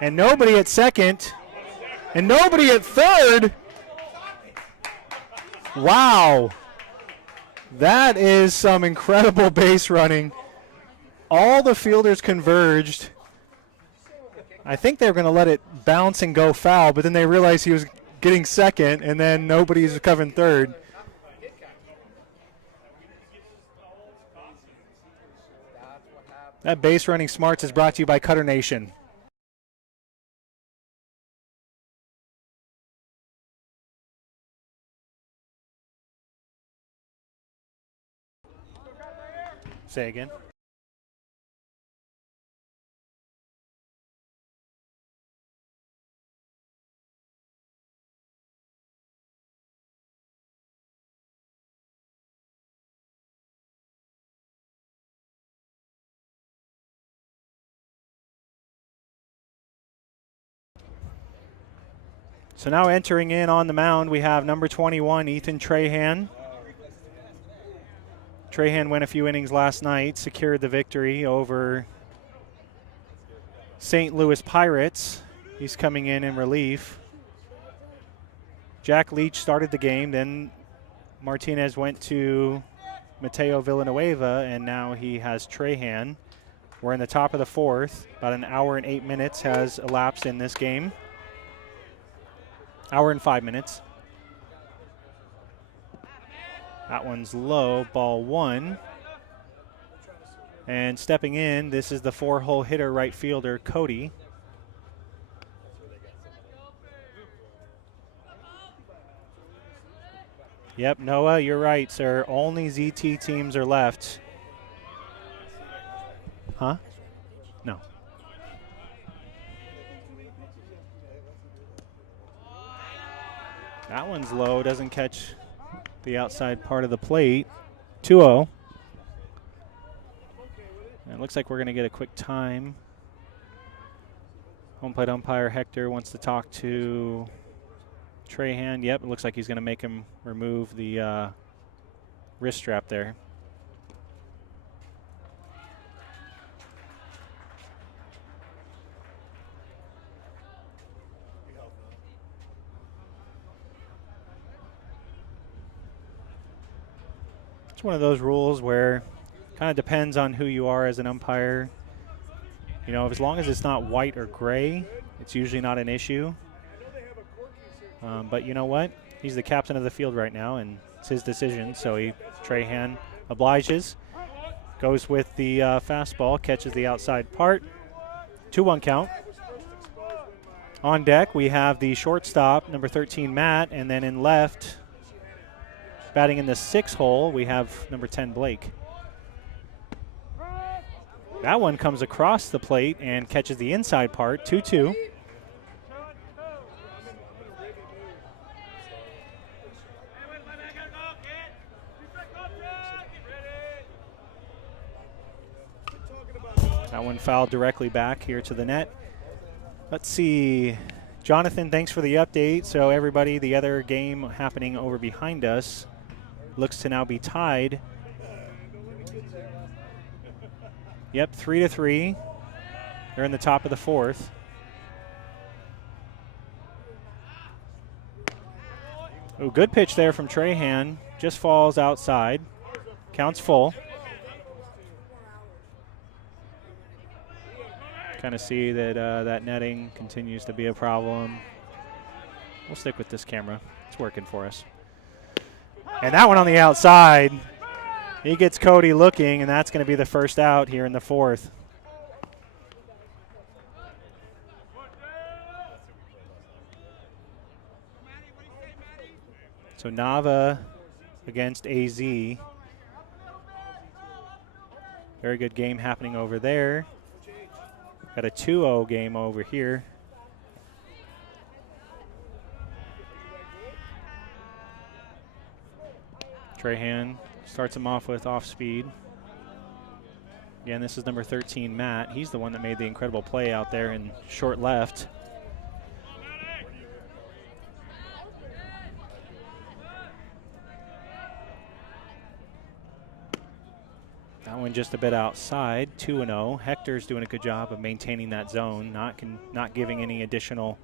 And nobody at second. And nobody at third. Wow. That is some incredible base running. All the fielders converged. I think they were going to let it bounce and go foul, but then they realized he was getting second, and then nobody's covering third. That base running smarts is brought to you by Cutter Nation. Say again. So now entering in on the mound, we have number 21, Ethan Trahan. Trahan went a few innings last night, secured the victory over St. Louis Pirates. He's coming in relief. Jack Leach started the game, then Martinez went to Mateo Villanueva, and now he has Trahan. We're in the top of the 4th. About an hour and 8 minutes has elapsed in this game. Hour and 5 minutes. That one's low, ball 1. And stepping in, this is the 4-hole hitter right fielder, Cody. Yep, Noah, you're right, sir. Only ZT teams are left. Huh? No. That one's low, doesn't catch the outside part of the plate. 2-0. And it looks like we're going to get a quick time. Home plate umpire Hector wants to talk to Trahan, yep, it looks like he's going to make him remove the wrist strap there. It's one of those rules where kind of depends on who you are as an umpire. You know, as long as it's not white or gray, it's usually not an issue. But you know what? He's the captain of the field right now, and it's his decision. So Trahan obliges, goes with the fastball, catches the outside part. 2-1 count. On deck, we have the shortstop, number 13, Matt, and then in left, batting in the 6 hole, we have number 10, Blake. That one comes across the plate and catches the inside part, 2-2. That one fouled directly back here to the net. Let's see. Jonathan, thanks for the update. So everybody, the other game happening over behind us looks to now be tied. Yep, 3-3. They're in the top of the 4th. Oh, good pitch there from Trahan. Just falls outside. Counts full. Kind of see that that netting continues to be a problem. We'll stick with this camera. It's working for us. And that one on the outside. He gets Cody looking, and that's going to be the first out here in the 4th. So Nava against AZ. Very good game happening over there. Got a 2-0 game over here. Trahan starts him off with off speed. Again, this is number 13, Matt. He's the one that made the incredible play out there in short left. That one just a bit outside, 2-0. Hector's doing a good job of maintaining that zone, not giving any additional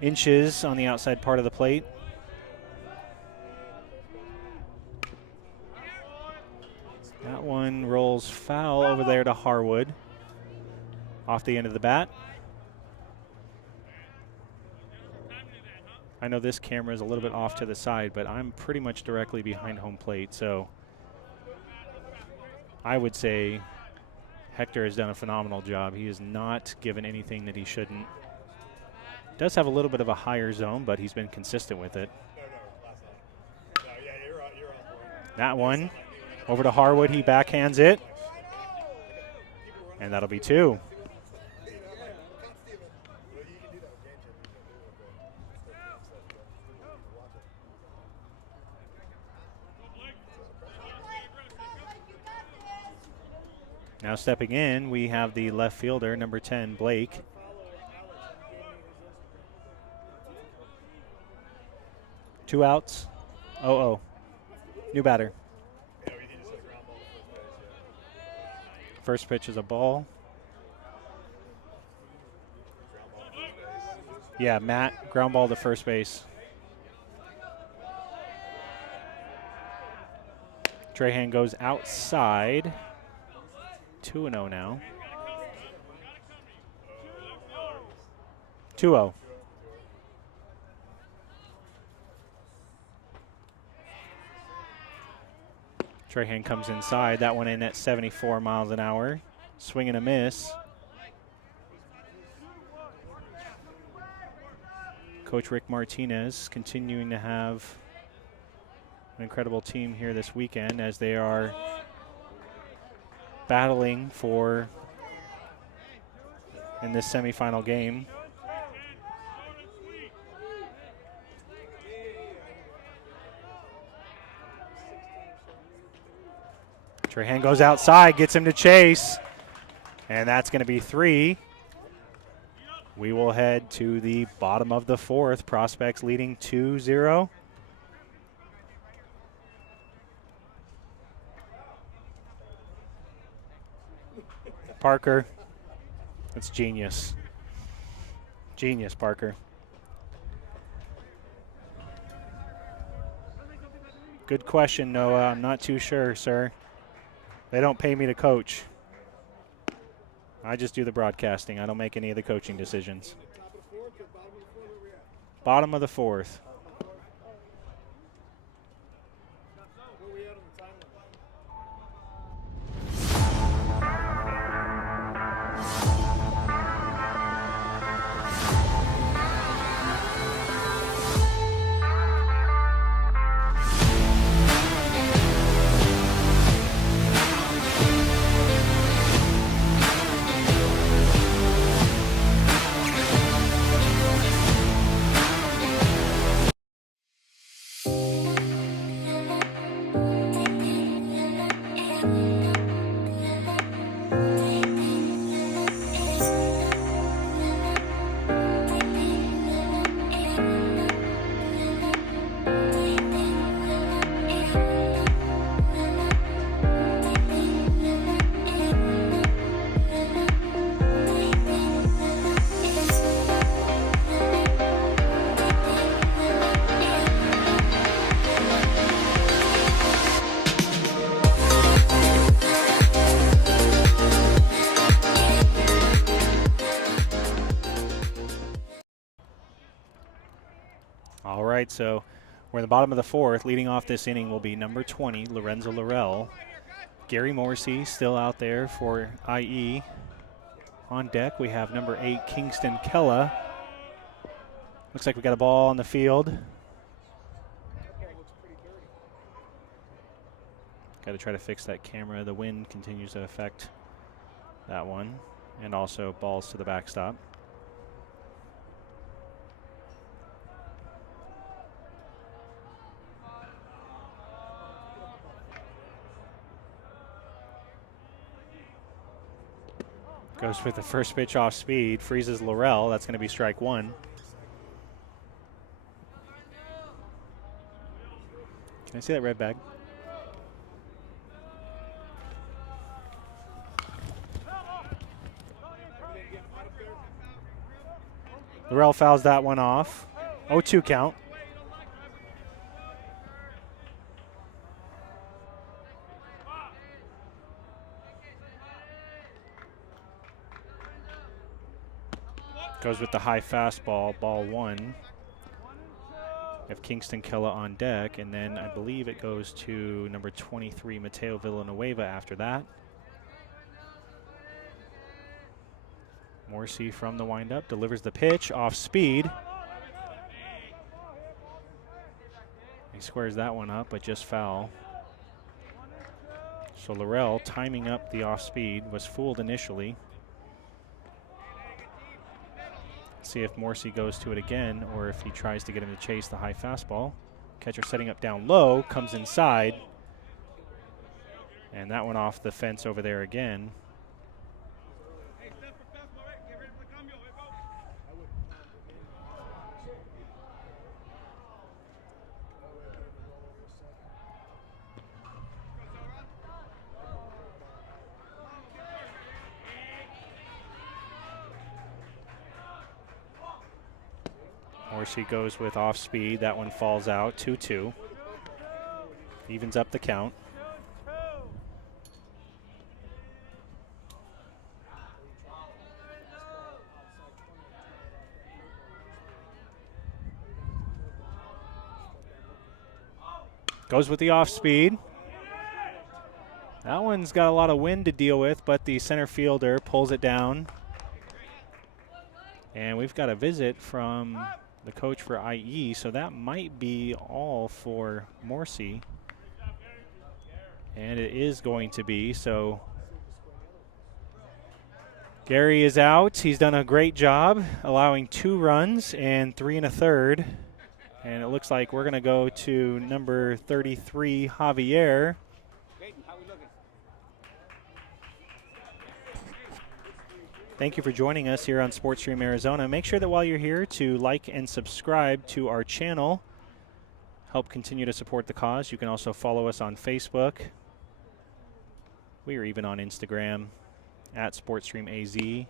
inches on the outside part of the plate. That one rolls foul over there to Harwood, off the end of the bat. I know this camera is a little bit off to the side, but I'm pretty much directly behind home plate, so I would say Hector has done a phenomenal job. He has not given anything that he shouldn't. Does have a little bit of a higher zone, but he's been consistent with it. That one over to Harwood. He backhands it, and that'll be 2. Now stepping in, we have the left fielder, number 10, Blake. Two outs. 0-0. New batter. First pitch is a ball. Yeah, Matt, ground ball to first base. Trahan goes outside. 2-0 now. 2-0. Trahan comes inside. That one in at 74 miles an hour. Swing and a miss. Coach Rick Martinez continuing to have an incredible team here this weekend as they are battling for in this semifinal game. Trahan goes outside, gets him to chase, and that's going to be 3. We will head to the bottom of the fourth. Prospects leading 2-0. Parker, that's genius. Genius, Parker. Good question, Noah. I'm not too sure, sir. They don't pay me to coach. I just do the broadcasting. I don't make any of the coaching decisions. Bottom of the fourth. All right, so we're in the bottom of the fourth. Leading off this inning will be number 20, Lorenzo Laurel. Gary Morrissey still out there for IE. On deck, we have number 8, Kingston Kella. Looks like we got a ball on the field. Got to try to fix that camera. The wind continues to affect that one. And also balls to the backstop. Goes with the first pitch off speed, freezes Laurel. That's going to be strike one. Can I see that red bag? Laurel fouls that one off. 0-2 count. Goes with the high fastball, ball one. We have Kingston Kella on deck, and then I believe it goes to number 23, Mateo Villanueva after that. Morrissey from the windup delivers the pitch off speed. He squares that one up, but just foul. So Laurel, timing up the off speed, was fooled initially. See if Morrissey goes to it again or if he tries to get him to chase the high fastball. Catcher setting up down low, comes inside. And that one off the fence over there again. Morrissey goes with off speed. That one falls out. 2-2. Evens up the count. Goes with the off speed. That one's got a lot of wind to deal with, but the center fielder pulls it down. And we've got a visit from the coach for IE, so that might be all for Morrissey. And it is going to be, so Gary is out. He's done a great job, allowing 2 runs and 3 1/3. And it looks like we're going to go to number 33, Javier. Thank you for joining us here on SportsStream Arizona. Make sure that while you're here to like and subscribe to our channel. Help continue to support the cause. You can also follow us on Facebook. We are even on Instagram at SportsStreamAZ.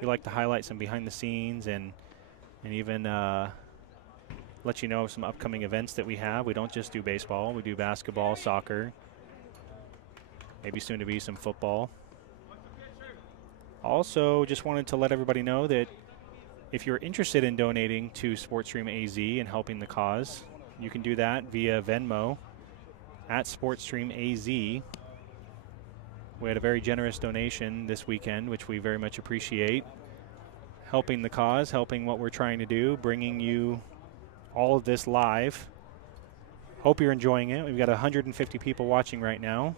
We like to highlight some behind the scenes and even let you know some upcoming events that we have. We don't just do baseball. We do basketball, soccer, maybe soon to be some football. Also, just wanted to let everybody know that if you're interested in donating to SportsStream AZ and helping the cause, you can do that via Venmo at SportsStream AZ. We had a very generous donation this weekend, which we very much appreciate. Helping the cause, helping what we're trying to do, bringing you all of this live. Hope you're enjoying it. We've got 150 people watching right now.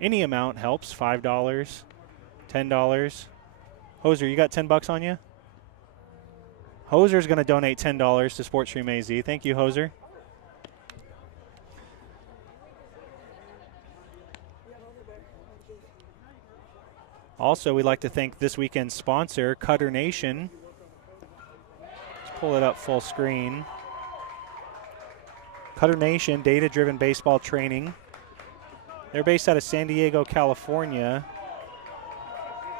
Any amount helps, $5. $10. Hoser, you got $10 on you? Hoser's going to donate $10 to SportsStream AZ. Thank you, Hoser. Also, we'd like to thank this weekend's sponsor, Cutter Nation. Let's pull it up full screen. Cutter Nation, data-driven baseball training. They're based out of San Diego, California.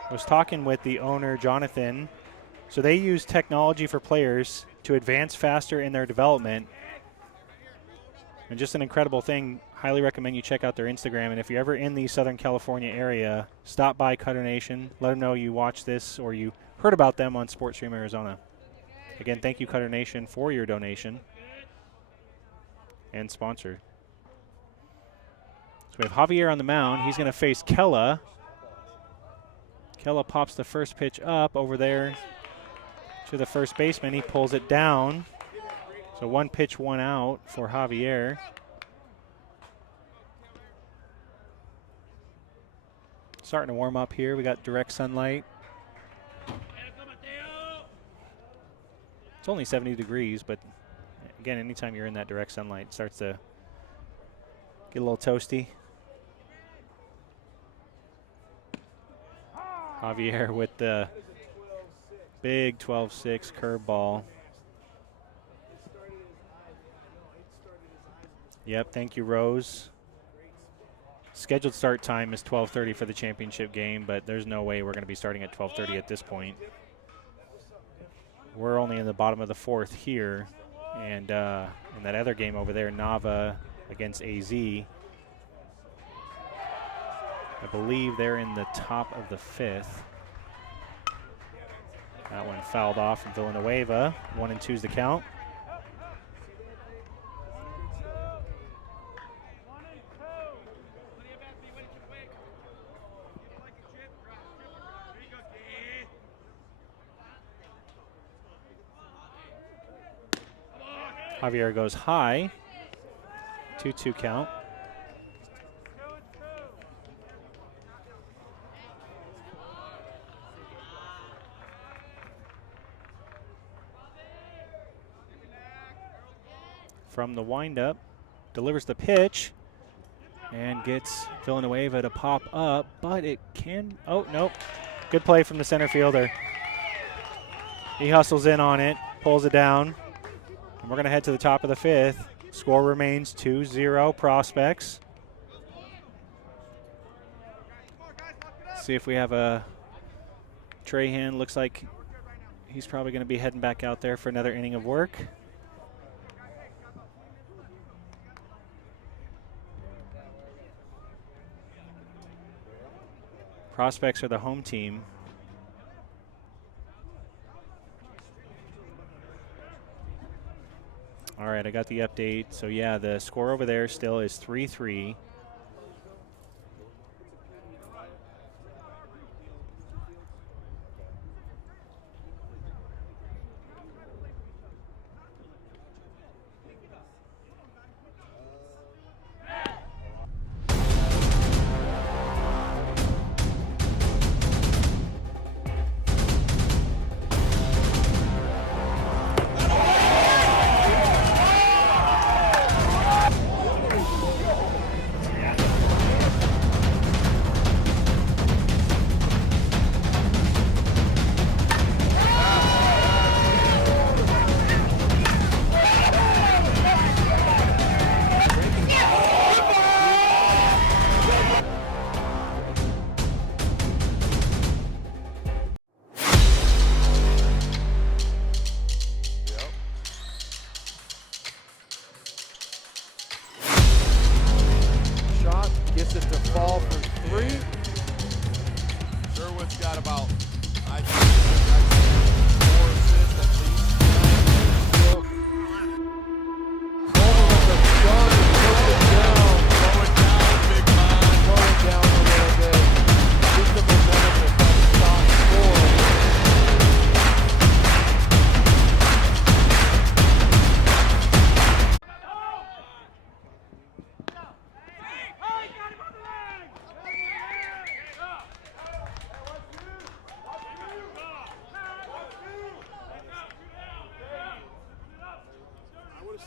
I was talking with the owner, Jonathan. So they use technology for players to advance faster in their development. And just an incredible thing. Highly recommend you check out their Instagram. And if you're ever in the Southern California area, stop by Cutter Nation. Let them know you watched this or you heard about them on SportsStream Arizona. Again, thank you, Cutter Nation, for your donation and sponsor. So we have Javier on the mound. He's going to face Kella. Kella pops the first pitch up over there to the first baseman. He pulls it down. So 1 pitch, 1 out for Javier. Starting to warm up here. We got direct sunlight. It's only 70 degrees, but again, anytime you're in that direct sunlight, it starts to get a little toasty. Javier with the big 12-6 curveball. Yep, thank you, Rose. Scheduled start time is 12:30 for the championship game, but there's no way we're going to be starting at 12:30 at this point. We're only in the bottom of the fourth here, and in that other game over there, Nava against AZ, I believe they're in the top of the fifth. That one fouled off from Villanueva. 1-2 is the count. Javier goes high. 2-2 count. From the windup, delivers the pitch and gets Villanueva to pop up, but it can, oh, nope. Good play from the center fielder. He hustles in on it, pulls it down, and we're going to head to the top of the fifth. Score remains 2-0 Prospects. See if we have a Trahan. Looks like he's probably going to be heading back out there for another inning of work. Prospects are the home team. All right, I got the update. So, yeah, the score over there still is 3-3.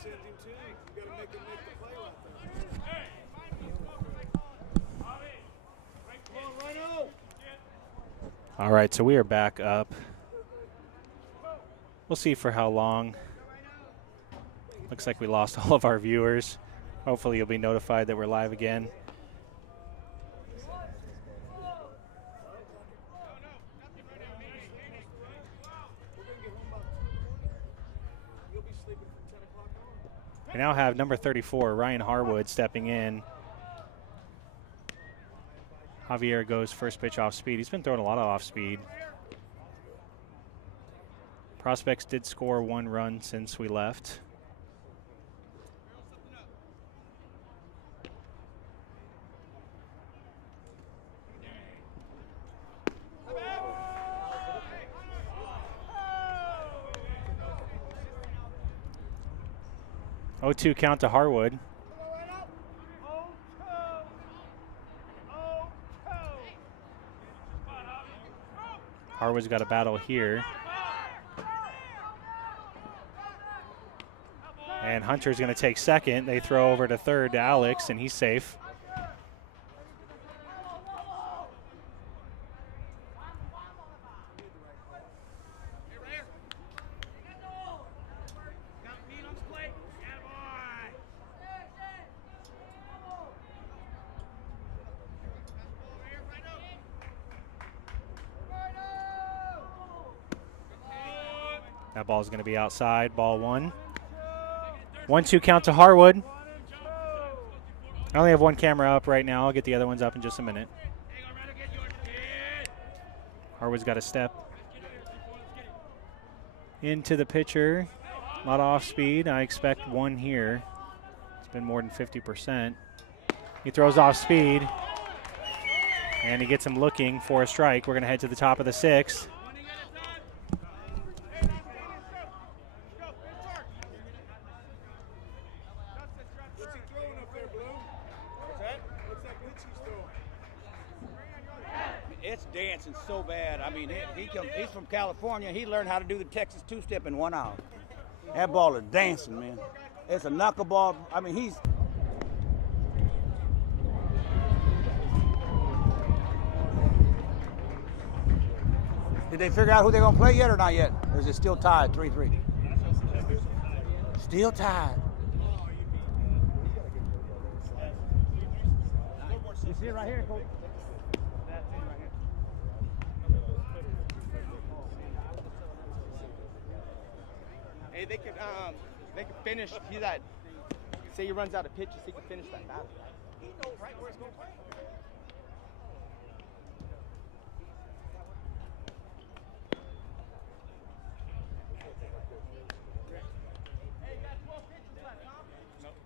send him to. You got to make him make the play right there. Come on, Rhino. All right, so we are back up. We'll see for how long. Looks like we lost all of our viewers. Hopefully you'll be notified that we're live again. We now have number 34, Ryan Harwood, stepping in. Javier goes first pitch off speed. He's been throwing a lot of off speed. Prospects did score 1 run since we left. Oh, 2 count to Harwood. Harwood's got a battle here. And Hunter's going to take second. They throw over to third to Alex, and he's safe. That ball's going to be outside. Ball 1. 1-2 count to Harwood. I only have 1 camera up right now. I'll get the other ones up in just a minute. Harwood's got a step into the pitcher. A lot of off speed. I expect 1 here. It's been more than 50%. He throws off speed, and he gets him looking for a strike. We're going to head to the top of the 6th. It's dancing so bad. I mean, he's from California. He learned how to do the Texas two-step in 1 hour. That ball is dancing, man. It's a knuckleball. I mean, he's... Did they figure out who they're going to play yet or not yet? Or is it still tied, 3-3? Still tied. You see it right here, Coach? Hey, they could finish. He's at. Say he runs out of pitches, he can finish that battle. He knows right where it's going to play. Hey, you got 12 pitches left, huh? Nope.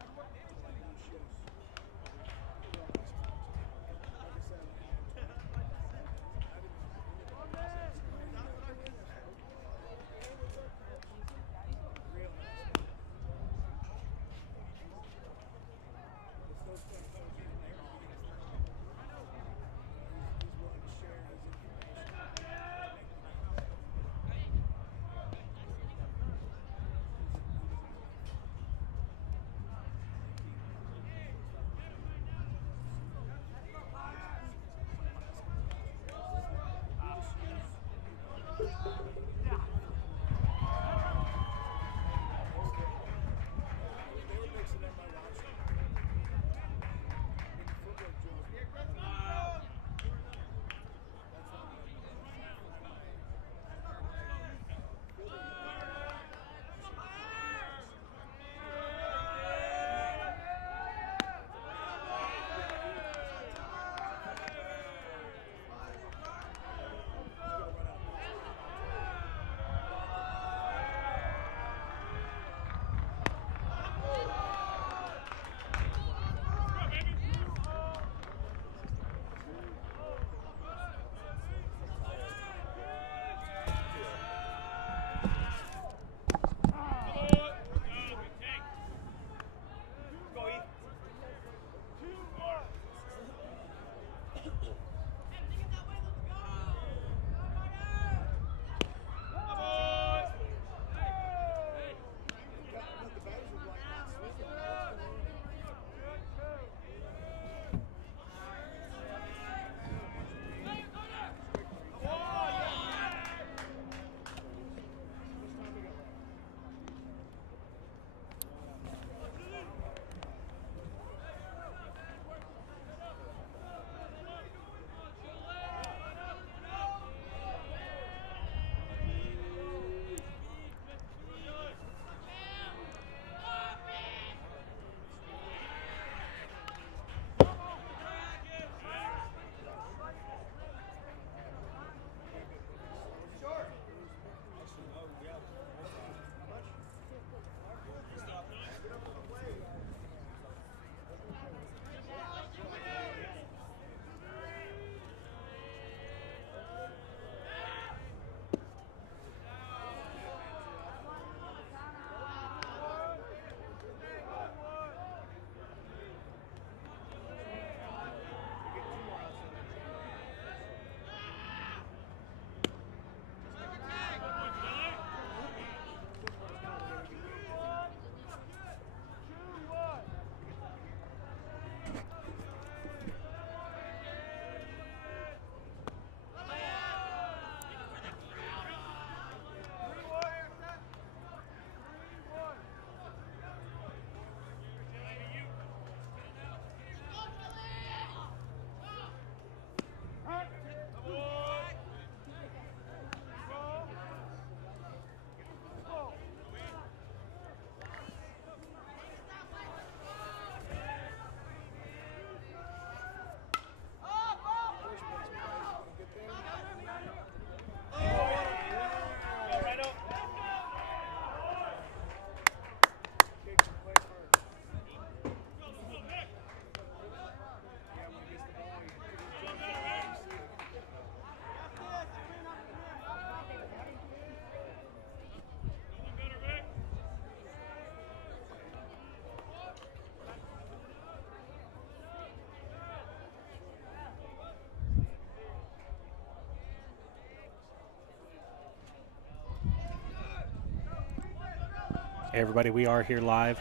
Hey everybody, we are here live.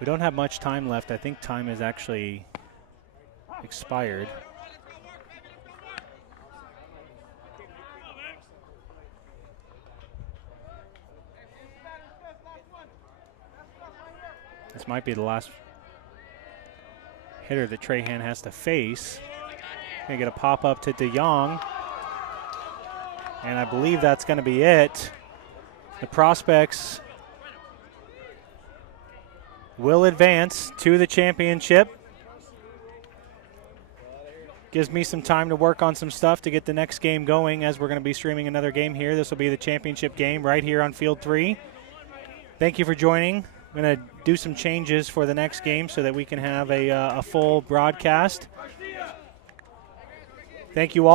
We don't have much time left. I think time is actually expired. This might be the last hitter that Trahan has to face. Gonna get a pop up to DeYoung. And I believe that's gonna be it. The Prospects will advance to the championship. Gives me some time to work on some stuff to get the next game going, as we're going to be streaming another game here. This will be the championship game right here on Field 3. Thank you for joining. I'm going to do some changes for the next game so that we can have a full broadcast. Thank you all.